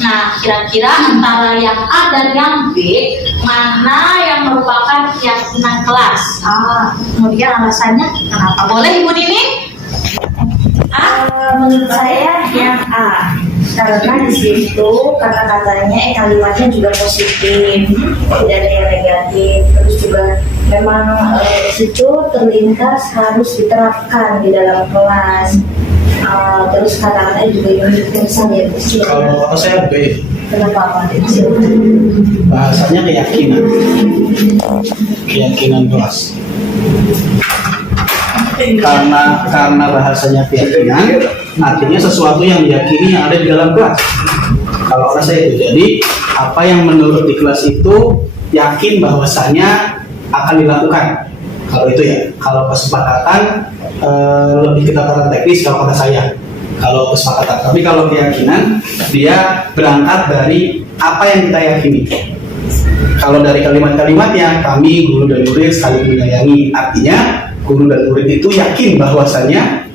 nah kira-kira antara yang A dan yang B mana yang merupakan keyakinan kelas? Kemudian alasannya kenapa? Boleh Ibu Nini? Menurut saya yang A, karena di situ kata-katanya kalimatnya juga positif, tidak ada yang negatif. Terus juga memang di situ terlintas harus diterapkan di dalam kelas. Terus kata-katanya juga yang berkesan ya. Kalau saya B, Kenapa? bahasanya keyakinan kelas. Karena bahasanya keyakinan, artinya sesuatu yang diyakini yang ada di dalam kelas. Kalau saya itu, jadi apa yang menurut di kelas itu yakin bahwasanya akan dilakukan. Kalau itu ya, kalau kesepakatan lebih ke tataran teknis kalau kata saya. Kalau kesepakatan, tapi kalau keyakinan dia berangkat dari apa yang kita yakini. Kalau dari kalimat-kalimatnya, kami guru dan murid saling menyayangi, artinya guru dan murid itu yakin bahwasannya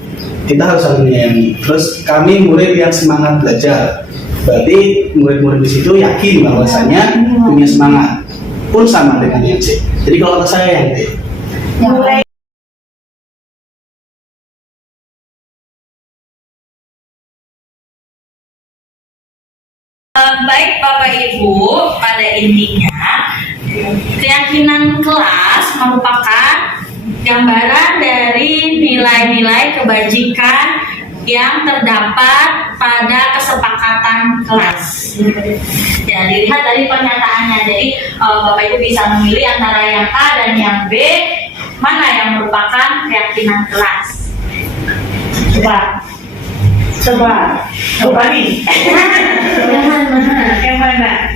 kita harus saling menyayangi. Terus kami murid yang semangat belajar, berarti murid-murid di situ yakin bahwasannya punya semangat, pun sama dengan yang C. Jadi kalau kata saya yang D. Mulai Baik Bapak Ibu, pada intinya keyakinan kelas merupakan gambaran dari nilai-nilai kebajikan yang terdapat pada kesepakatan kelas. Ya, dilihat dari pernyataannya. Jadi Bapak Ibu bisa memilih antara yang A dan yang B, mana yang merupakan keyakinan kelas. Coba nih. Yang mana?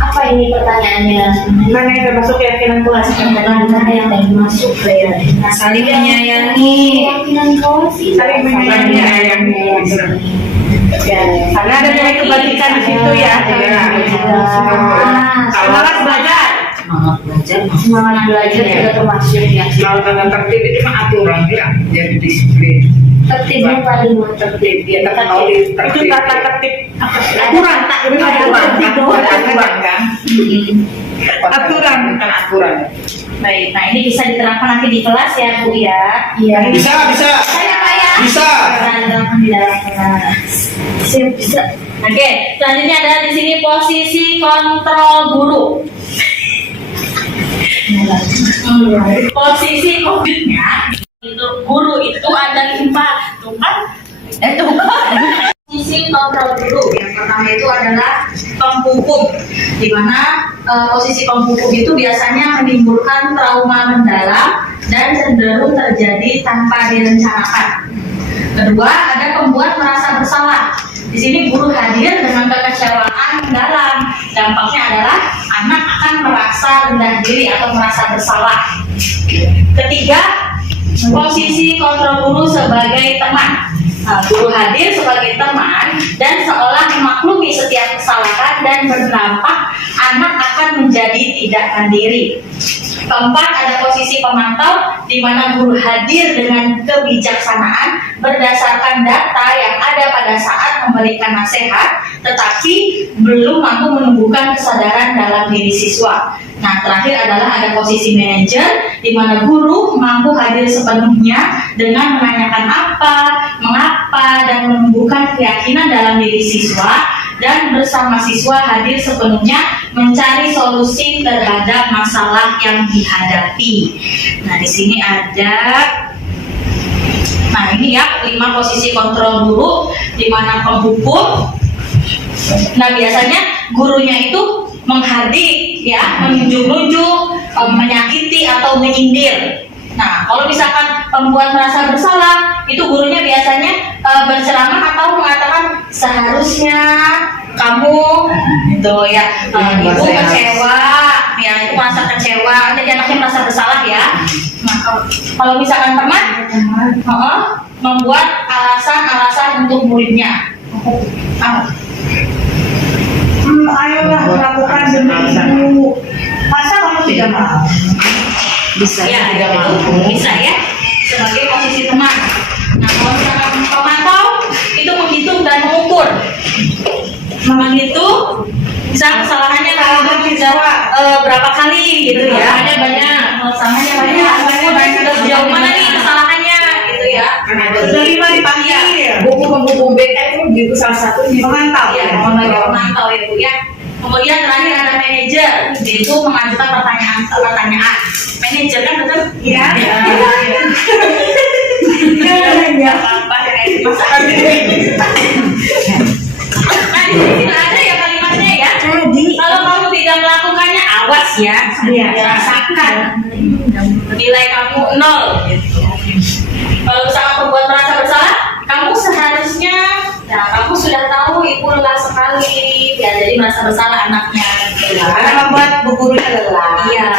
Apa ini pertanyaannya? Mana yang termasuk keyakinan kelas? Mana yang masuk ya? Saling menyayangi. Keyakinan kelas itu Saling menyayangi. Karena ada nilai kebajikan di situ ya. Semangat belajar. Semangat belajar juga termasuk ya. Kalau tata tertib itu kan aturan ya, jadi disiplin. Tertibnya paling tertib Dia terkenal di Itu tertib. tata tertib. Aturan kan? Aturan bukan aturan. Baik, nah ini bisa diterapkan nanti di kelas ya Bu ya. Iya. Bisa. Saya Pak ya. Bisa. Bisa diterapkan di dalam kelas. Bisa. Oke, selanjutnya ada di sini posisi kontrol guru. Posisi COVID-nya itu guru itu ada 5 Posisi kontrol guru yang pertama itu adalah penghukum, di mana posisi penghukum itu biasanya menimbulkan trauma mendalam dan cenderung terjadi tanpa direncanakan. Kedua, ada pembuat merasa bersalah. Di sini guru hadir dengan kekecewaan mendalam. Dampaknya adalah anak akan merasa rendah diri atau merasa bersalah. Ketiga, posisi kontrol guru sebagai teman. Nah, guru hadir sebagai teman dan seolah memaklumi setiap kesalahan dan berdampak anak akan menjadi tidak mandiri. Keempat, ada posisi pemantau di mana guru hadir dengan kebijaksanaan berdasarkan data yang ada pada saat memberikan nasihat, tetapi belum mampu menumbuhkan kesadaran dalam diri siswa. Nah, terakhir adalah ada posisi manajer di mana guru mampu hadir sepenuhnya dengan menanyakan apa, mengapa, dan menumbuhkan keyakinan dalam diri siswa dan bersama siswa hadir sepenuhnya mencari solusi terhadap masalah yang dihadapi. Nah, di sini ada, nah ini ya 5 posisi kontrol guru di mana penghukum. Nah, biasanya gurunya itu menghardik, ya, menunjuk-nunjuk, menyakiti atau menyindir. Nah, kalau misalkan pembuat merasa bersalah, itu gurunya biasanya berceramah atau mengatakan seharusnya kamu, gitu ya, ibu kecewa, ya, itu merasa kecewa, jadi anaknya merasa bersalah ya. Nah, kalau misalkan teman, membuat alasan-alasan untuk muridnya. Ayolah lakukan demi ibu. Masa kamu tidak mau? Bisa Ya, tidak itu mampu. bisa ya, sebagai posisi teman. Nah, kalau misalkan pemantau, itu menghitung dan mengukur. Menghitung, misal kesalahannya kalau berapa kali gitu ya. Kesalahannya banyak. Terus sejauh mana nih kesalahannya gitu ya. Sudah 5 dipanggil. Buku pembuku BK itu salah satu Memantau. Ya, memantau ya Bu ya. Kemudian terakhir ada manajer, yaitu mengajukan pertanyaan. Manajer kan betul? Iya. Ya, apa ya, masakan Nah, di sini tidak ada ya kalimatnya ya. Kalau kamu tidak melakukannya, awas ya. Iya. Rasakan. Nilai kamu 0. Gitu. Kalau misalkan pembuat merasa bersalah, kamu seharusnya, ya kamu sudah tahu ibu lelah sekali, ya jadi merasa bersalah anaknya. Gitu. Karena membuat bu gurunya lelah. Iya.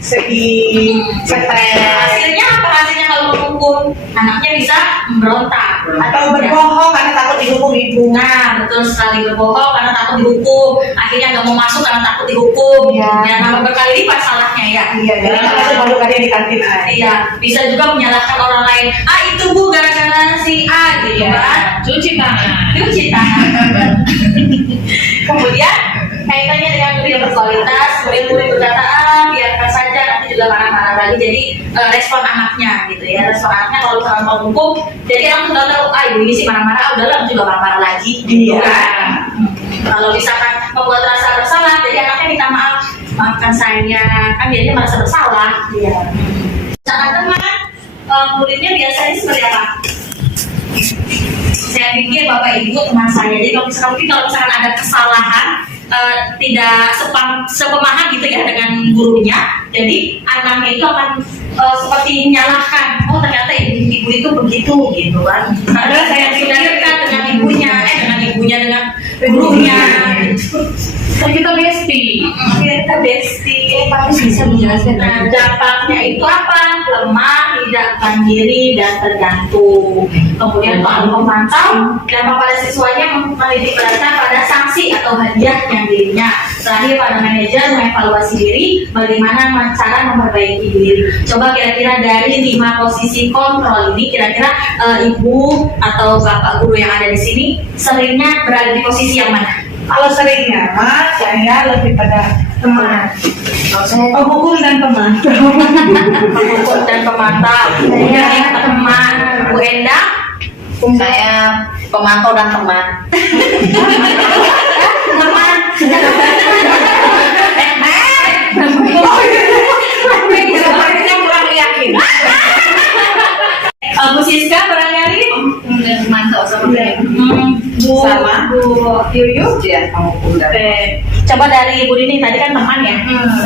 Sedih, stres, Hasilnya apa? Hasilnya kalau menghukum, anaknya bisa memberontak atau berbohong karena takut dihukum ibu. Nah, betul sekali, berbohong karena takut dihukum. Akhirnya nggak mau masuk karena takut dihukum. Iya. Ya, nama berkali lipat salahnya ya. Iya, jadi kalau malu kalian di kantin aja. Iya, bisa juga menyalahkan orang lain. Ah, itu Bu gara-gara si A gitu Iya. kan. Cuci tangan. Cuci tangan. Kemudian kaitannya dengan guru yang berkualitas, murid-murid berkata, biarkan saja, nanti juga marah-marah lagi. Jadi respon anaknya gitu ya, respon anaknya kalau misalkan mau hukum, jadi orang sudah tahu, ibu ini sih marah-marah, udahlah juga marah-marah lagi gitu Iya. kan. Kalau misalkan membuat rasa bersalah, jadi anaknya minta maaf, maafkan saya, kan dia merasa bersalah. Iya. Misalkan teman, muridnya biasanya seperti apa? Saya pikir Bapak Ibu teman saya, jadi kalau misalkan ada kesalahan, tidak sepemahaman gitu ya dengan gurunya, jadi anaknya itu akan seperti menyalahkan, oh ternyata ibu itu begitu gitu kan, karena saya sudah dekat dengan ibunya dengan gurunya, Kan kita besti. kita bestie. Pak bisa menjelaskan? Nah, dampaknya itu apa? Lemah, tidak mandiri, dan tergantung. Kemudian kalau pemantau, dampak pada siswanya menitik beratkan pada sanksi atau hadiah yang dirinya. Terakhir pada manajer mengevaluasi diri, bagaimana cara memperbaiki diri. Coba kira-kira dari 5 posisi kontrol ini, kira-kira ibu atau bapak guru yang ada di sini seringnya berada di posisi yang mana? Kalau seringnya, Mas, saya lebih pada teman. Kalau saya Penghukum dan teman. Penghukum dan pemantau. Kemudian teman. Bu Endang, Saya pemantau dan teman. teman. Sepertinya kurang yakin. Bu Siska barangkali? Pemantau sama saya. Bu Sama. Bu Yuyu. Ya, penghukum dan Oke. Coba dari Bu Dini, tadi kan teman ya.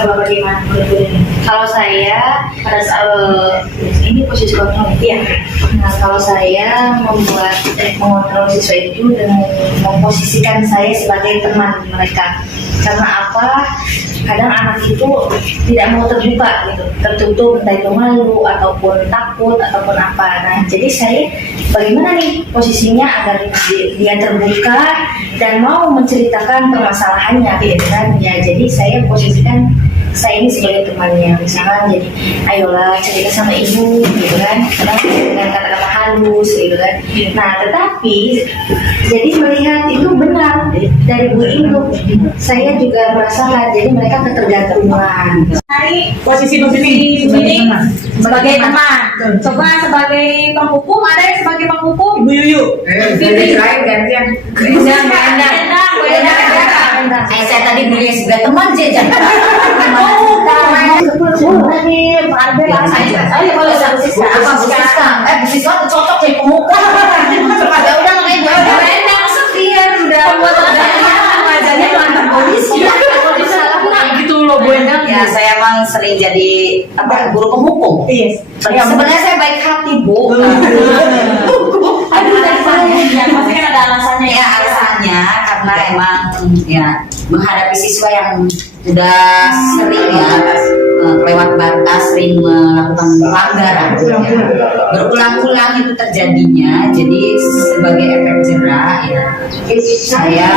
Coba bagaimana menurut Bu Dini? Kalau saya Pada saat ini posisi kontrol. iya. Nah, kalau saya mengontrol siswa itu dengan memposisikan saya sebagai teman mereka. Karena apa? Kadang anak itu tidak mau terbuka gitu, tertutup, entah itu malu ataupun takut ataupun apa. Nah, jadi saya bagaimana nih posisinya agar dia terbuka dan mau menceritakan permasalahannya gitu kan? Ya, jadi saya posisikan saya ini sebagai temannya, misalkan jadi ayolah cerita sama ibu gitu kan, kadang dengan kata-kata halus gitu kan. Nah tetapi jadi melihat itu benar dari Bu Ibu, saya juga merasakan jadi mereka ketergantungan. Posisi Di sini sebagai teman. Coba sebagai penghukum, ada yang sebagai penghukum? Ibu Yuyu. Jadi terakhir gantian. Saya tadi beli sebagai teman saja. Bu Siska cocok jadi pemuka. Ya udah makanya gue enak sekian udah wajahnya mantan polisi. Gitu loh Bu Endang. Ya saya emang sering jadi guru penghukum. Iya. Sebenarnya saya baik hati Bu. Aduh, ya, pasti kan ada alasannya Ya alasannya karena emang ya menghadapi siswa yang sudah sering ya lewat batas, sering melakukan pelanggaran ya. Berulang-ulang itu terjadinya, jadi sebagai efek jerah ya saya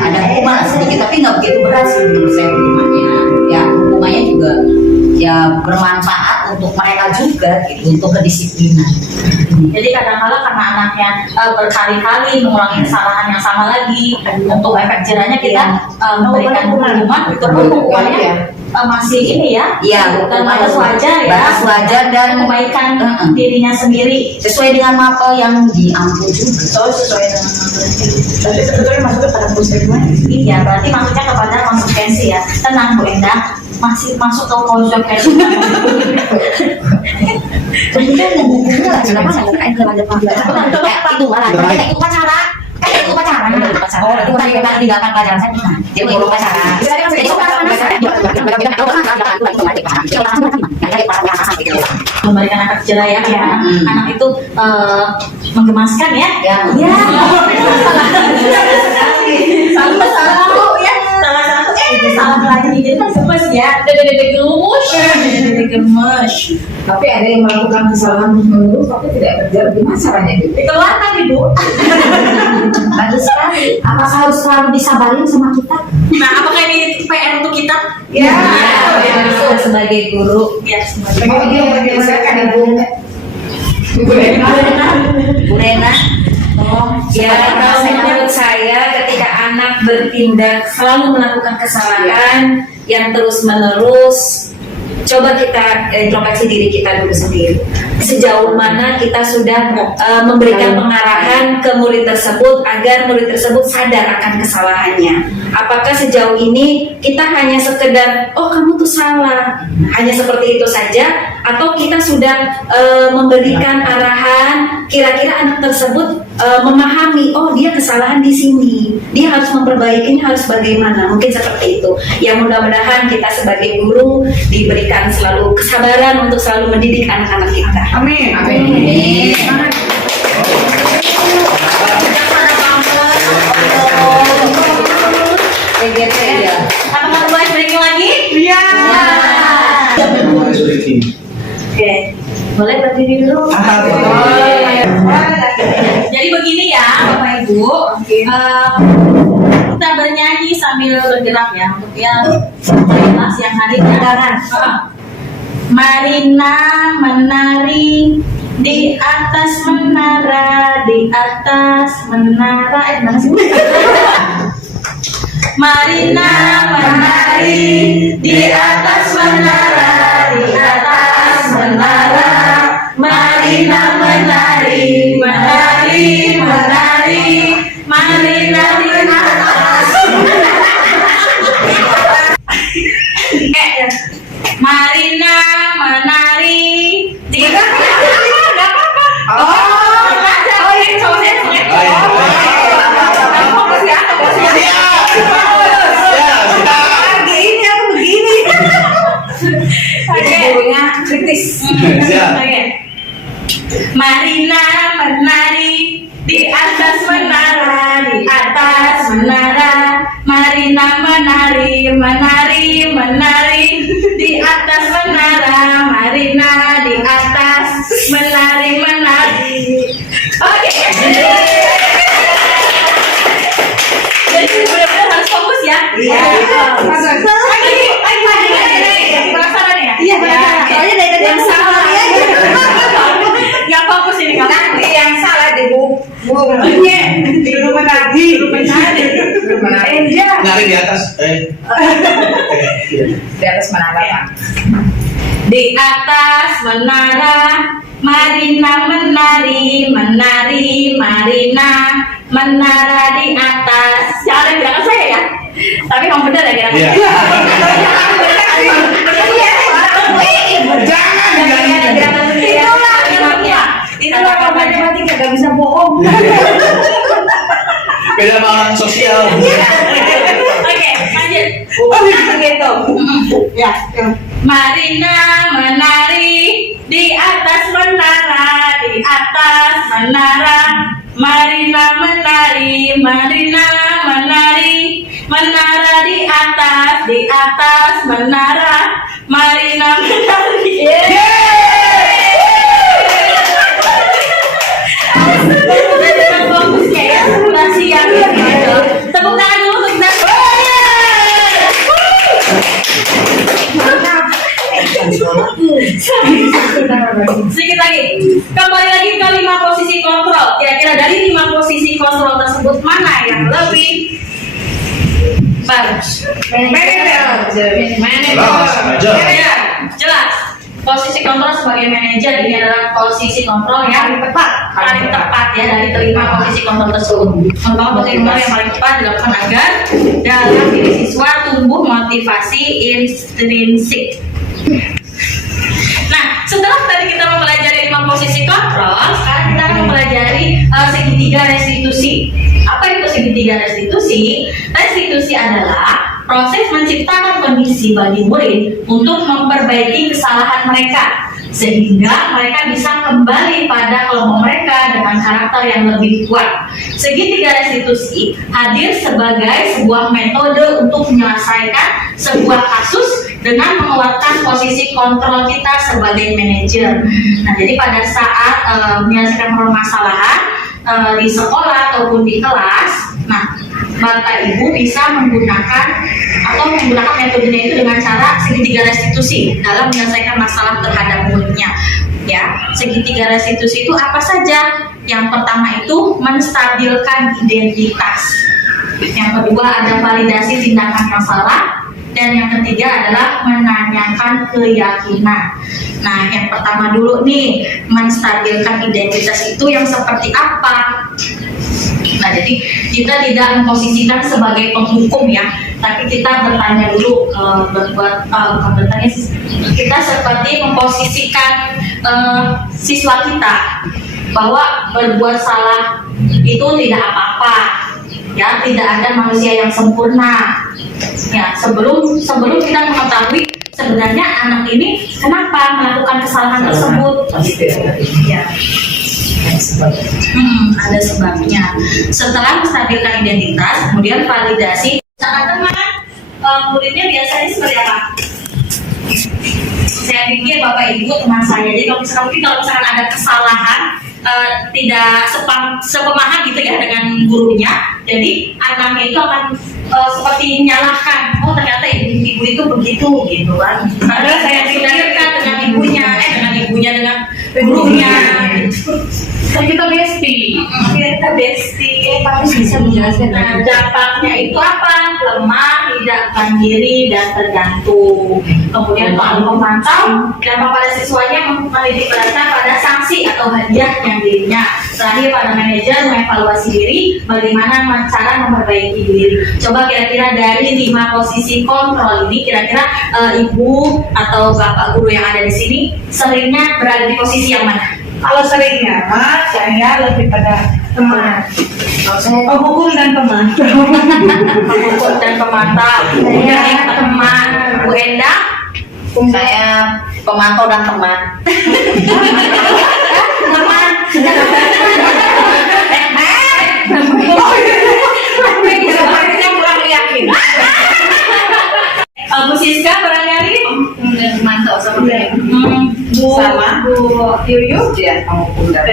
ada hukuman sedikit tapi nggak begitu berat sih menurut saya hukumannya. Ya hukumannya juga ya bermanfaat untuk mereka juga gitu, untuk kedisiplinan. Jadi kadang-kadang karena anaknya berkali-kali mengulangi kesalahan yang sama lagi, untuk efek jerahnya kita memberikan hukuman, itu pun hukumannya masih ini ya, Iya, dan batas wajar ya, batas wajar dan kebaikan dirinya sendiri. sesuai dengan mapel yang diampu juga. So, sesuai dengan Tapi sebetulnya maksudnya pada konsekuensi. iya, berarti maksudnya kepada konsekuensi ya. Tenang Bu Endang, masih masuk ke konsekuensi. Kemudian menghubungnya lah, kenapa nggak terkait kepada pelanggaran? Itu malah, itu upacara. Itu upacara. Oh, itu tadi kita tinggalkan pelajaran saya. Jadi itu upacara. Jadi Memberikan efek jerah ya, anak itu menggemaskan ya. Ya. Salah satu ya, salah lagi jadi kan gemes ya, dede gemes. Tapi ada yang melakukan kesalahan menerus tapi tidak terjadi. Gimana caranya itu? Dikeluarkan Ibu. bagus sekali. Apakah harus selalu disabarin sama kita? Nah, apakah ini PR untuk kita? Ya. Sebagai guru. Ya, Bagaimana saya kan Ibu? Bu Rena, tolong. Ya, kalau menurut saya ketika anak bertindak selalu melakukan kesalahan yang terus menerus, coba kita introspeksi diri kita dulu sendiri. Sejauh mana kita sudah memberikan pengarahan ke murid tersebut agar murid tersebut sadar akan kesalahannya. Apakah sejauh ini kita hanya sekedar, oh kamu tuh salah, hanya seperti itu saja, atau kita sudah memberikan arahan, kira-kira anak tersebut memahami, oh dia kesalahan di sini, dia harus memperbaikinya, harus bagaimana, mungkin seperti itu. Yang mudah-mudahan kita sebagai guru diberikan selalu kesabaran untuk selalu mendidik anak-anak kita. Amin. Amin. Ya. apakah boleh breaking lagi? Iya. Oke, boleh berdiri dulu. Jadi begini ya, Bapak Ibu, kita bernyanyi sambil bergerak ya, untuk yang yang hadir ya. Marina menari di atas menara, di atas menara. Mana sih? Marina menari di atas menara, di atas menara. Marina menari, menari, menari. Marina di atas. Marina menari di Marina menari di atas menara, di atas menara. Marina menari, menari, menari di atas menara. Marina di atas menari, menari. Oke. Jadi benar-benar harus fokus ya. Iya. Lagi. Belum menagi. Nari di atas. Di atas menara, Pak. Di atas menara, Marina menari, menari, Marina, menara di atas. Jangan ada gerakan saya ya, tapi memang benar ya gerakan. Iya. Itulah kalau matematika gak bisa bohong. Beda sama orang sosial. Oke, lanjut. Begitu. Ya. Marina menari di atas menara, di atas menara. Marina menari, Marina menari, menara di atas menara. Marina menari. Fokusnya ya, simulasi yang tepuk tangan dulu untuk kita. Sedikit lagi, kembali lagi ke 5 posisi kontrol. Kira-kira dari 5 posisi kontrol tersebut mana yang lebih bagus? Manajer. Jelas. Posisi kontrol sebagai manajer ini adalah posisi kontrol yang paling tepat ya dari kelima posisi kontrol tersebut. Contoh posisi kontrol yang paling tepat dilakukan agar dalam diri siswa tumbuh motivasi intrinsik. Nah, setelah tadi kita mempelajari 5 posisi kontrol, sekarang kita akan mempelajari segitiga restitusi. Apa itu segitiga restitusi? Restitusi adalah proses menciptakan kondisi bagi murid untuk memperbaiki kesalahan mereka sehingga mereka bisa kembali pada kelompok mereka dengan karakter yang lebih kuat. Segitiga restitusi hadir sebagai sebuah metode untuk menyelesaikan sebuah kasus dengan menguatkan posisi kontrol kita sebagai manajer. Nah, jadi pada saat menyelesaikan permasalahan di sekolah ataupun di kelas, nah, Bapak Ibu bisa menggunakan metodenya itu dengan cara segitiga restitusi dalam menyelesaikan masalah terhadap muridnya. Ya, segitiga restitusi itu apa saja? Yang pertama itu menstabilkan identitas. Yang kedua ada validasi tindakan yang salah. Dan yang ketiga adalah menanyakan keyakinan. Nah, yang pertama dulu nih, menstabilkan identitas itu yang seperti apa? Nah, jadi kita tidak memposisikan sebagai penghukum ya, tapi kita bertanya dulu, kita seperti memposisikan siswa kita bahwa berbuat salah itu tidak apa-apa, ya, tidak ada manusia yang sempurna. Ya, sebelum kita mengetahui sebenarnya anak ini kenapa melakukan kesalahan tersebut, ya. Ada sebabnya. Setelah menstabilkan identitas, kemudian validasi. Teman-teman, muridnya biasanya seperti apa? Saya pikir Bapak Ibu teman saya. Jadi kalau misalkan ada kesalahan, tidak sepemahaman gitu ya dengan gurunya, jadi anaknya itu akan seperti menyalahkan. Oh, ternyata ibu itu begitu gitu kan. Padahal saya tidak dekat dengan ibunya, dengan gurunya. Kan kita bestie. Kita bestie. Tapi bisa menjelaskan. Nah, dampaknya itu apa? Lemah, tidak mandiri dan tergantung. Kemudian kalau memantau, dampak pada siswanya menitik beratkan pada sanksi atau hadiah yang dirinya. Terakhir pada manajer mengevaluasi diri, bagaimana cara memperbaiki diri. Coba kira-kira dari 5 posisi kontrol ini, kira-kira ibu atau bapak guru yang ada di sini seringnya berada di posisi yang mana? Kalau seringnya, Mas, saya lebih pada teman. Penghukum dan teman. Penghukum dan pemantau. Kemudian teman. Bu Endang? Saya pemantau dan teman. Teman. Kurang yakin. Bu Siska barangkali? Dan pemantau sama saya. Bu Yuyu ya, penghukum dan.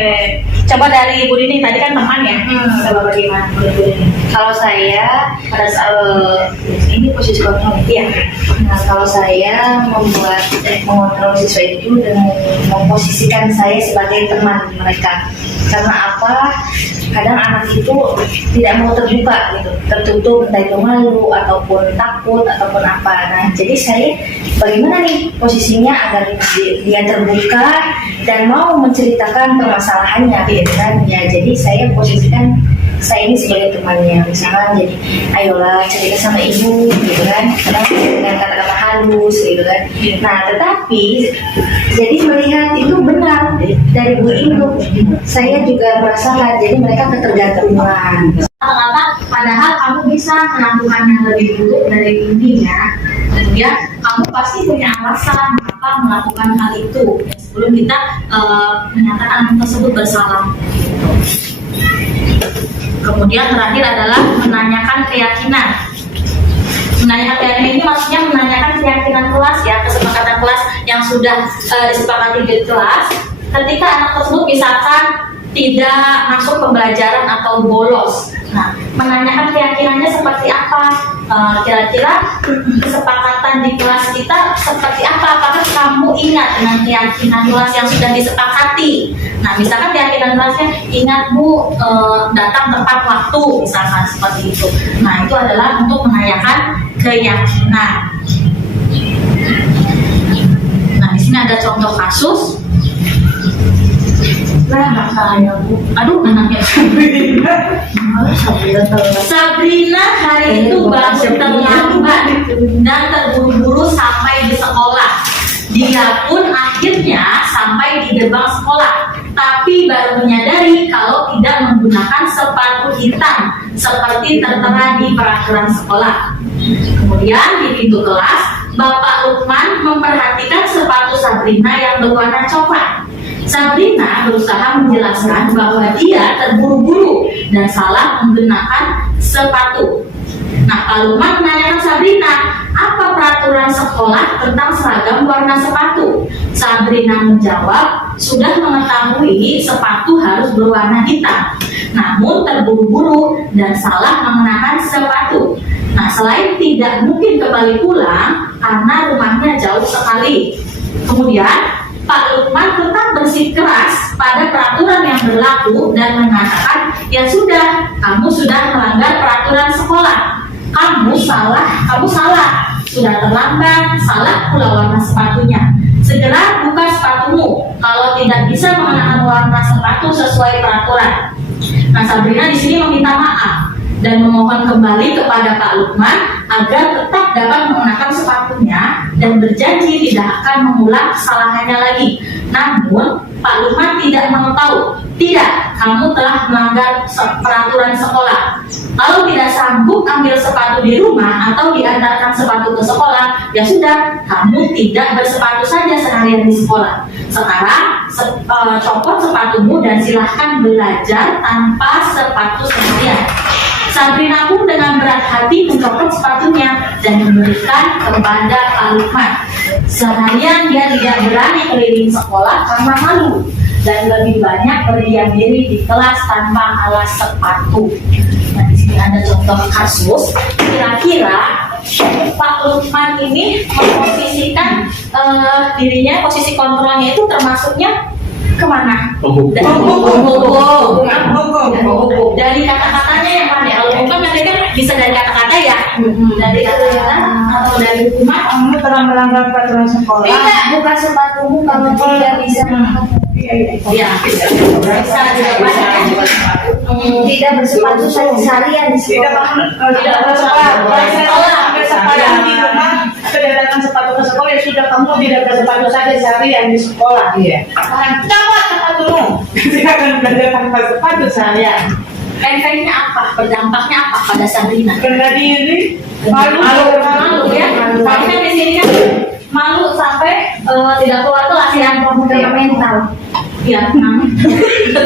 Coba dari Bu Dini, tadi kan teman ya? Coba bagaimana Bu Dini? Kalau saya pada saat ini posisi kontrol, Iya. nah kalau saya mengontrol siswa itu dengan memposisikan saya sebagai teman mereka. Karena apa? Kadang anak itu tidak mau terbuka gitu, tertutup, entah itu malu ataupun takut ataupun apa. Nah, jadi saya bagaimana nih posisinya agar dia terbuka dan mau menceritakan permasalahannya, gitu kan? Ya, jadi saya posisikan saya ini sebagai temannya, misalkan jadi ayolah cerita sama ibu, gitu kan? Karena dengan kata-kata halus, gitu kan? Nah, tetapi jadi melihat itu benar dari Bu Indu, saya juga merasakan. Jadi mereka ketergantungan. Kata-kata padahal kamu bisa melakukan yang lebih buruk dari ini ya. Kemudian kamu pasti punya alasan mengapa melakukan hal itu sebelum kita menyatakan anak tersebut bersalah. Kemudian terakhir adalah menanyakan keyakinan. Menanyakan keyakinan ini maksudnya menanyakan keyakinan kelas ya, kesepakatan kelas yang sudah disepakati di kelas. Ketika anak tersebut misalkan tidak masuk pembelajaran atau bolos, nah menanyakan keyakinannya seperti apa? Kira-kira kesepakatan di kelas kita seperti apa? Apakah kamu ingat dengan keyakinan kelas yang sudah disepakati? Nah, misalkan keyakinan kelasnya, ingat Bu, datang tepat waktu, misalkan seperti itu. Nah, itu adalah untuk menanyakan keyakinan. Nah, di sini ada contoh kasus. Nah, saya Bu. Aduh, anaknya Sabrina hari itu bangun terlambat dan terburu-buru sampai di sekolah. Dia pun akhirnya sampai di gerbang sekolah, tapi baru menyadari kalau tidak menggunakan sepatu hitam seperti tertera di peraturan sekolah. Kemudian di pintu kelas, Bapak Lukman memperhatikan sepatu Sabrina yang berwarna coklat. Sabrina berusaha menjelaskan bahwa dia terburu-buru dan salah menggunakan sepatu. Nah, Pak Lukman menanyakan Sabrina, apa peraturan sekolah tentang seragam warna sepatu? Sabrina menjawab, sudah mengetahui sepatu harus berwarna hitam, namun terburu-buru dan salah mengenakan sepatu. Nah, selain tidak mungkin kembali pulang karena rumahnya jauh sekali. Kemudian Pak Lukman tetap bersikeras pada peraturan yang berlaku dan mengatakan, ya sudah, kamu sudah melanggar peraturan sekolah. Kamu salah, sudah terlambat, salah pula warna sepatunya. Segera buka sepatumu kalau tidak bisa mengenakan warna sepatu sesuai peraturan. Nah, Sabrina di sini meminta maaf dan memohon kembali kepada Pak Lukman agar tetap dapat mengenakan sepatunya dan berjanji tidak akan mengulang kesalahannya lagi. Namun Pak Lukman tidak mau tahu. Tidak, kamu telah melanggar peraturan sekolah. Kalau tidak sanggup ambil sepatu di rumah atau diantarkan sepatu ke sekolah, ya sudah, kamu tidak bersepatu saja seharian di sekolah. Sekarang copot sepatumu dan silahkan belajar tanpa sepatu seharian. Sabrina pun dengan berat hati mencopot sepatunya dan memberikan kepada Pak Lukman. Seharian dia tidak berani keliling sekolah karena malu dan lebih banyak berdiam diri di kelas tanpa alas sepatu. Nah, di sini ada contoh kasus. Kira-kira Pak Lukman ini memposisikan dirinya, posisi kontrolnya itu termasuknya kemana? Dari kata-katanya yang mana? Kalau hukum nanti kan bisa dari kata-kata ya, dari kata-kata atau dari hukuman. Kamu telah melanggar peraturan sekolah. Tidak, buka sepatumu kalau tidak bisa. Ya, bisa jawabannya. Tidak bersepatu seharian di sekolah. Tidak bersepatu. Sepatu di rumah, kedatangan sepatu ke sekolah, ya sudah, kamu tidak bersepatu saja seharian di sekolah. Iya. Copot sepatumu. Tidak akan belajar tanpa sepatu seharian. Efeknya apa? Berdampaknya apa pada Sabrina? Kena diri, malu Ya. Harusnya di sini kan malu sampai tidak keluar kelas ya. Kena mental. Ya,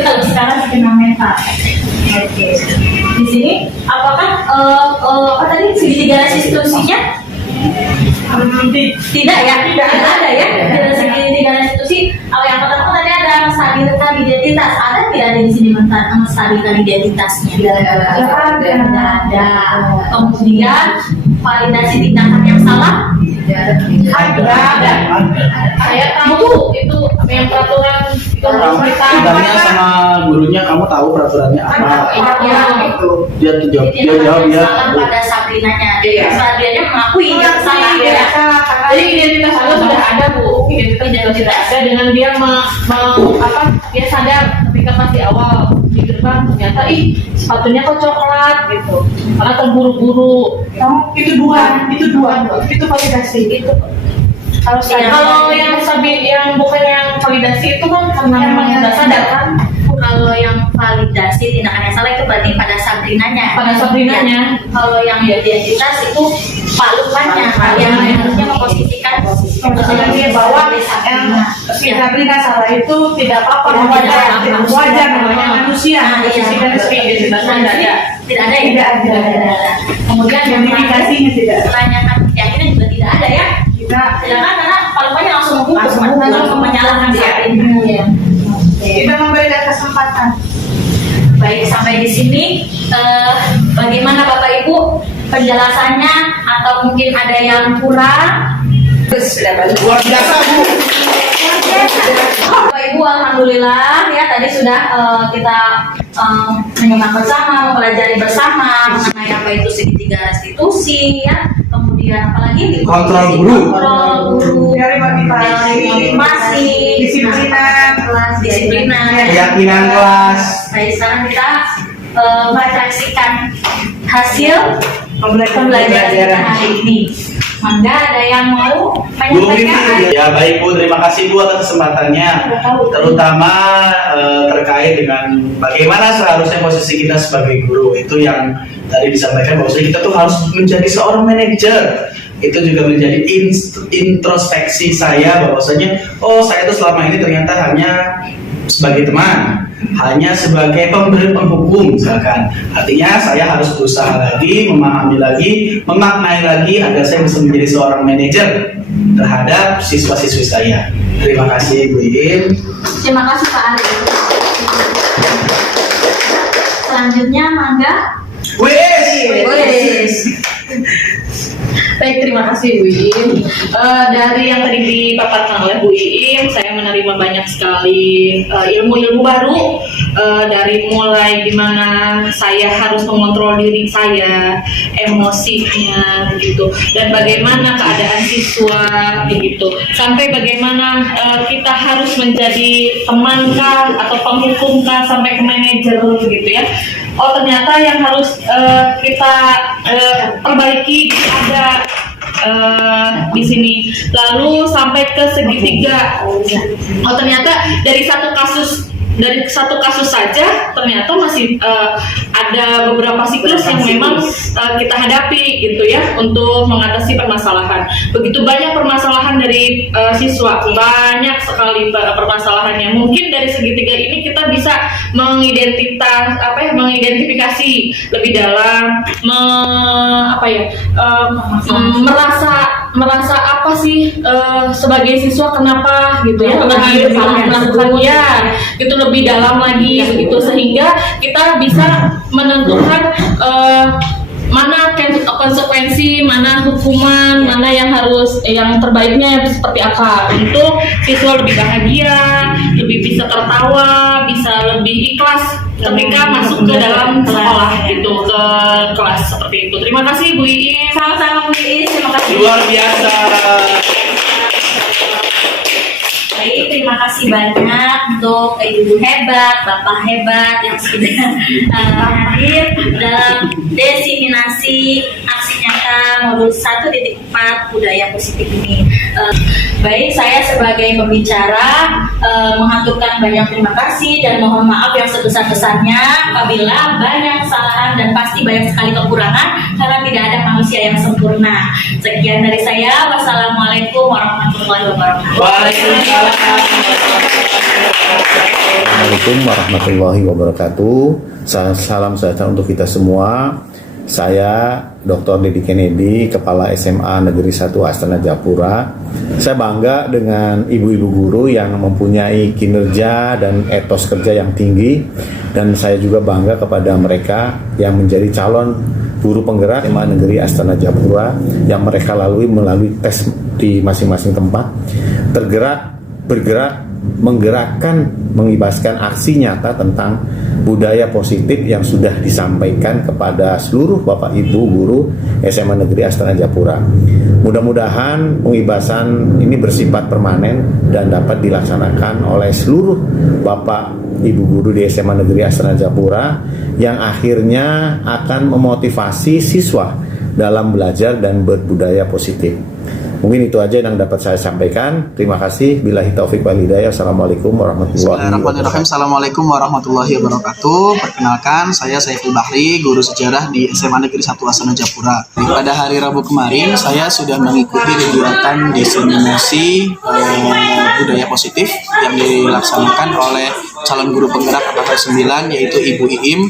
kalau sekarang kena mental. Oke. Di sini apakah apa tadi segitiga restitusinya? Tidak ya, tidak ada ya. Tidak segitiga restitusi. Yang pertama tadi ada menstabilkan identitas. Ada tidak ada di sini menstabilkan identitasnya? Tidak ada. Kemudian validasi tindakan yang salah. ada. Saya tahu itu yang peraturan Sidangnya sama gurunya kamu tahu peraturannya apa? Iya, gitu. Dia jawab, dia jawab ya. Salah pada Sabrinanya. Iya. Sabrianya mengakui dia salah Iya. ya. Jadi identitas aku sudah ada Bu, identitasnya sudah ada dengan dia dia sadar ketika pas di awal di gerbang ternyata sepatunya kok coklat gitu, karena terburu-buru. Itu validasi itu. Kalau yang bukan yang validasi itu kan karena memang sudah sadar kan. Kalau yang validasi tindakan yang salah itu berarti pada Sabrinanya. Pada Sabrinanya. Kalau yang identitas itu Pak Lukmannya yang harusnya memposisikan bahwa yang si Sabrina salah itu tidak apa-apa, wajar namanya manusia. Posisikan sebagai identitasnya tidak ada ya. Tidak ada. Kemudian yang Verifikasinya tidak. pertanyaan keyakinan juga tidak ada ya. Sedangkan karena Pak Lukmannya langsung membungkus, langsung menyalahkan Sabrina. Kita memberikan kesempatan. Baik, sampai di sini bagaimana Bapak Ibu penjelasannya atau mungkin ada yang kurang? Luar biasa Bu. Bapak Ibu, alhamdulillah ya tadi sudah kita menyimak bersama, mempelajari bersama mengenai apa itu segitiga restitusi ya. Kemudian apalagi Kontrol guru. Kontrol guru. Dari Motivasi, disiplinan, Keyakinan kelas. Baik, sekarang kita menyaksikan hasil pembelajaran kita hari ini. Mangga ada yang mau Bu menyampaikan? Binti, ya baik Bu, terima kasih Bu atas kesempatannya, terutama terkait dengan bagaimana seharusnya posisi kita sebagai guru. Itu yang tadi disampaikan bahwa kita tuh harus menjadi seorang manajer. Itu juga menjadi introspeksi saya bahwasanya saya tuh selama ini ternyata hanya sebagai teman, hanya sebagai pemberi penghukum misalkan. Artinya saya harus berusaha lagi, memahami lagi, memaknai lagi agar saya bisa menjadi seorang manajer terhadap siswa-siswi saya. Terima kasih Bu Iin. Terima kasih Pak Ari. Selanjutnya Mangga. Wes. Baik, terima kasih Bu Iin. Dari yang tadi dipaparkan oleh Bu Iin, saya menerima banyak sekali ilmu-ilmu baru, dari mulai gimana saya harus mengontrol diri saya, emosinya gitu, dan bagaimana keadaan siswa begitu, sampai bagaimana kita harus menjadi temankah atau penghukumkah sampai ke manajer gitu ya. Ternyata yang harus kita perbaiki ada di sini. Lalu sampai ke segitiga. Ternyata dari satu kasus saja ternyata masih ada beberapa siklus yang memang kita hadapi gitu ya untuk mengatasi permasalahan. Begitu banyak permasalahan dari siswa, banyak sekali permasalahannya. Mungkin dari segitiga ini kita bisa mengidentifikasi lebih dalam, merasa apa sih sebagai siswa kenapa gitu ya lagi melakukannya gitu lebih dalam lagi gitu, sehingga kita bisa menentukan mana konsekuensi, mana hukuman, mana yang terbaiknya seperti apa untuk siswa lebih bahagia, lebih bisa tertawa, bisa lebih ikhlas ketika masuk ke dalam sekolah gitu, ke kelas seperti itu. Terima kasih Bu Iin. Sama-sama Bu Iin, terima kasih. Luar biasa. Baik, terima kasih banyak untuk ibu hebat, bapak hebat yang sudah hadir dalam diseminasi aksi nyata modul 1.4 budaya positif ini. Baik, saya sebagai pembicara mengaturkan banyak terima kasih dan mohon maaf yang sebesar-besarnya apabila banyak kesalahan dan pasti banyak sekali kekurangan karena tidak ada manusia yang sempurna. Sekian dari saya. Wassalamualaikum warahmatullahi wabarakatuh. Waalaikumsalam. Assalamualaikum warahmatullahi wabarakatuh. Salam sejahtera untuk kita semua. Saya Dr. Dedi Kennedy, Kepala SMA Negeri 1 Astana Japura. Saya bangga dengan ibu-ibu guru yang mempunyai kinerja dan etos kerja yang tinggi. Dan saya juga bangga kepada mereka yang menjadi calon guru penggerak SMA Negeri Astana Japura yang mereka lalui melalui tes di masing-masing tempat. Bergerak menggerakkan, mengibaskan aksi nyata tentang budaya positif yang sudah disampaikan kepada seluruh Bapak Ibu guru SMA Negeri Astana Japura. Mudah-mudahan pengibasan ini bersifat permanen dan dapat dilaksanakan oleh seluruh Bapak Ibu guru di SMA Negeri Astana Japura yang akhirnya akan memotivasi siswa dalam belajar dan berbudaya positif. Mungkin itu aja yang dapat saya sampaikan. Terima kasih. Billahi taufik wal hidayah. Assalamualaikum warahmatullahi Bismillahirrahmanirrahim. wabarakatuh. Assalamualaikum warahmatullahi wabarakatuh. Perkenalkan, saya Saiful Bahri, guru sejarah di SMA Negeri 1 Astana Japura. Pada hari Rabu kemarin, saya sudah mengikuti kegiatan diseminasi budaya positif yang dilaksanakan oleh calon guru penggerak angkatan 9, yaitu Ibu Iim.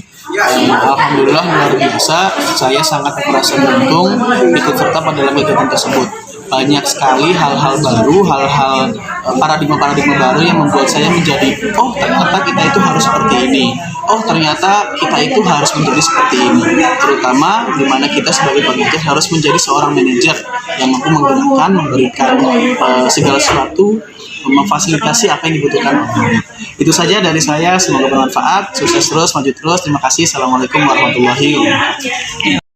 Alhamdulillah luar biasa, saya sangat merasa beruntung ikut serta pada dalam kegiatan tersebut. Banyak sekali hal-hal baru, hal-hal paradigma-paradigma baru yang membuat saya menjadi, oh ternyata kita itu harus seperti ini, oh ternyata kita itu harus menjadi seperti ini. Terutama di mana kita sebagai pengajar harus menjadi seorang manajer yang mampu menggunakan, memberikan segala sesuatu, memfasilitasi apa yang dibutuhkan. Itu saja dari saya, semoga bermanfaat, sukses terus, maju terus. Terima kasih. Assalamualaikum warahmatullahi wabarakatuh.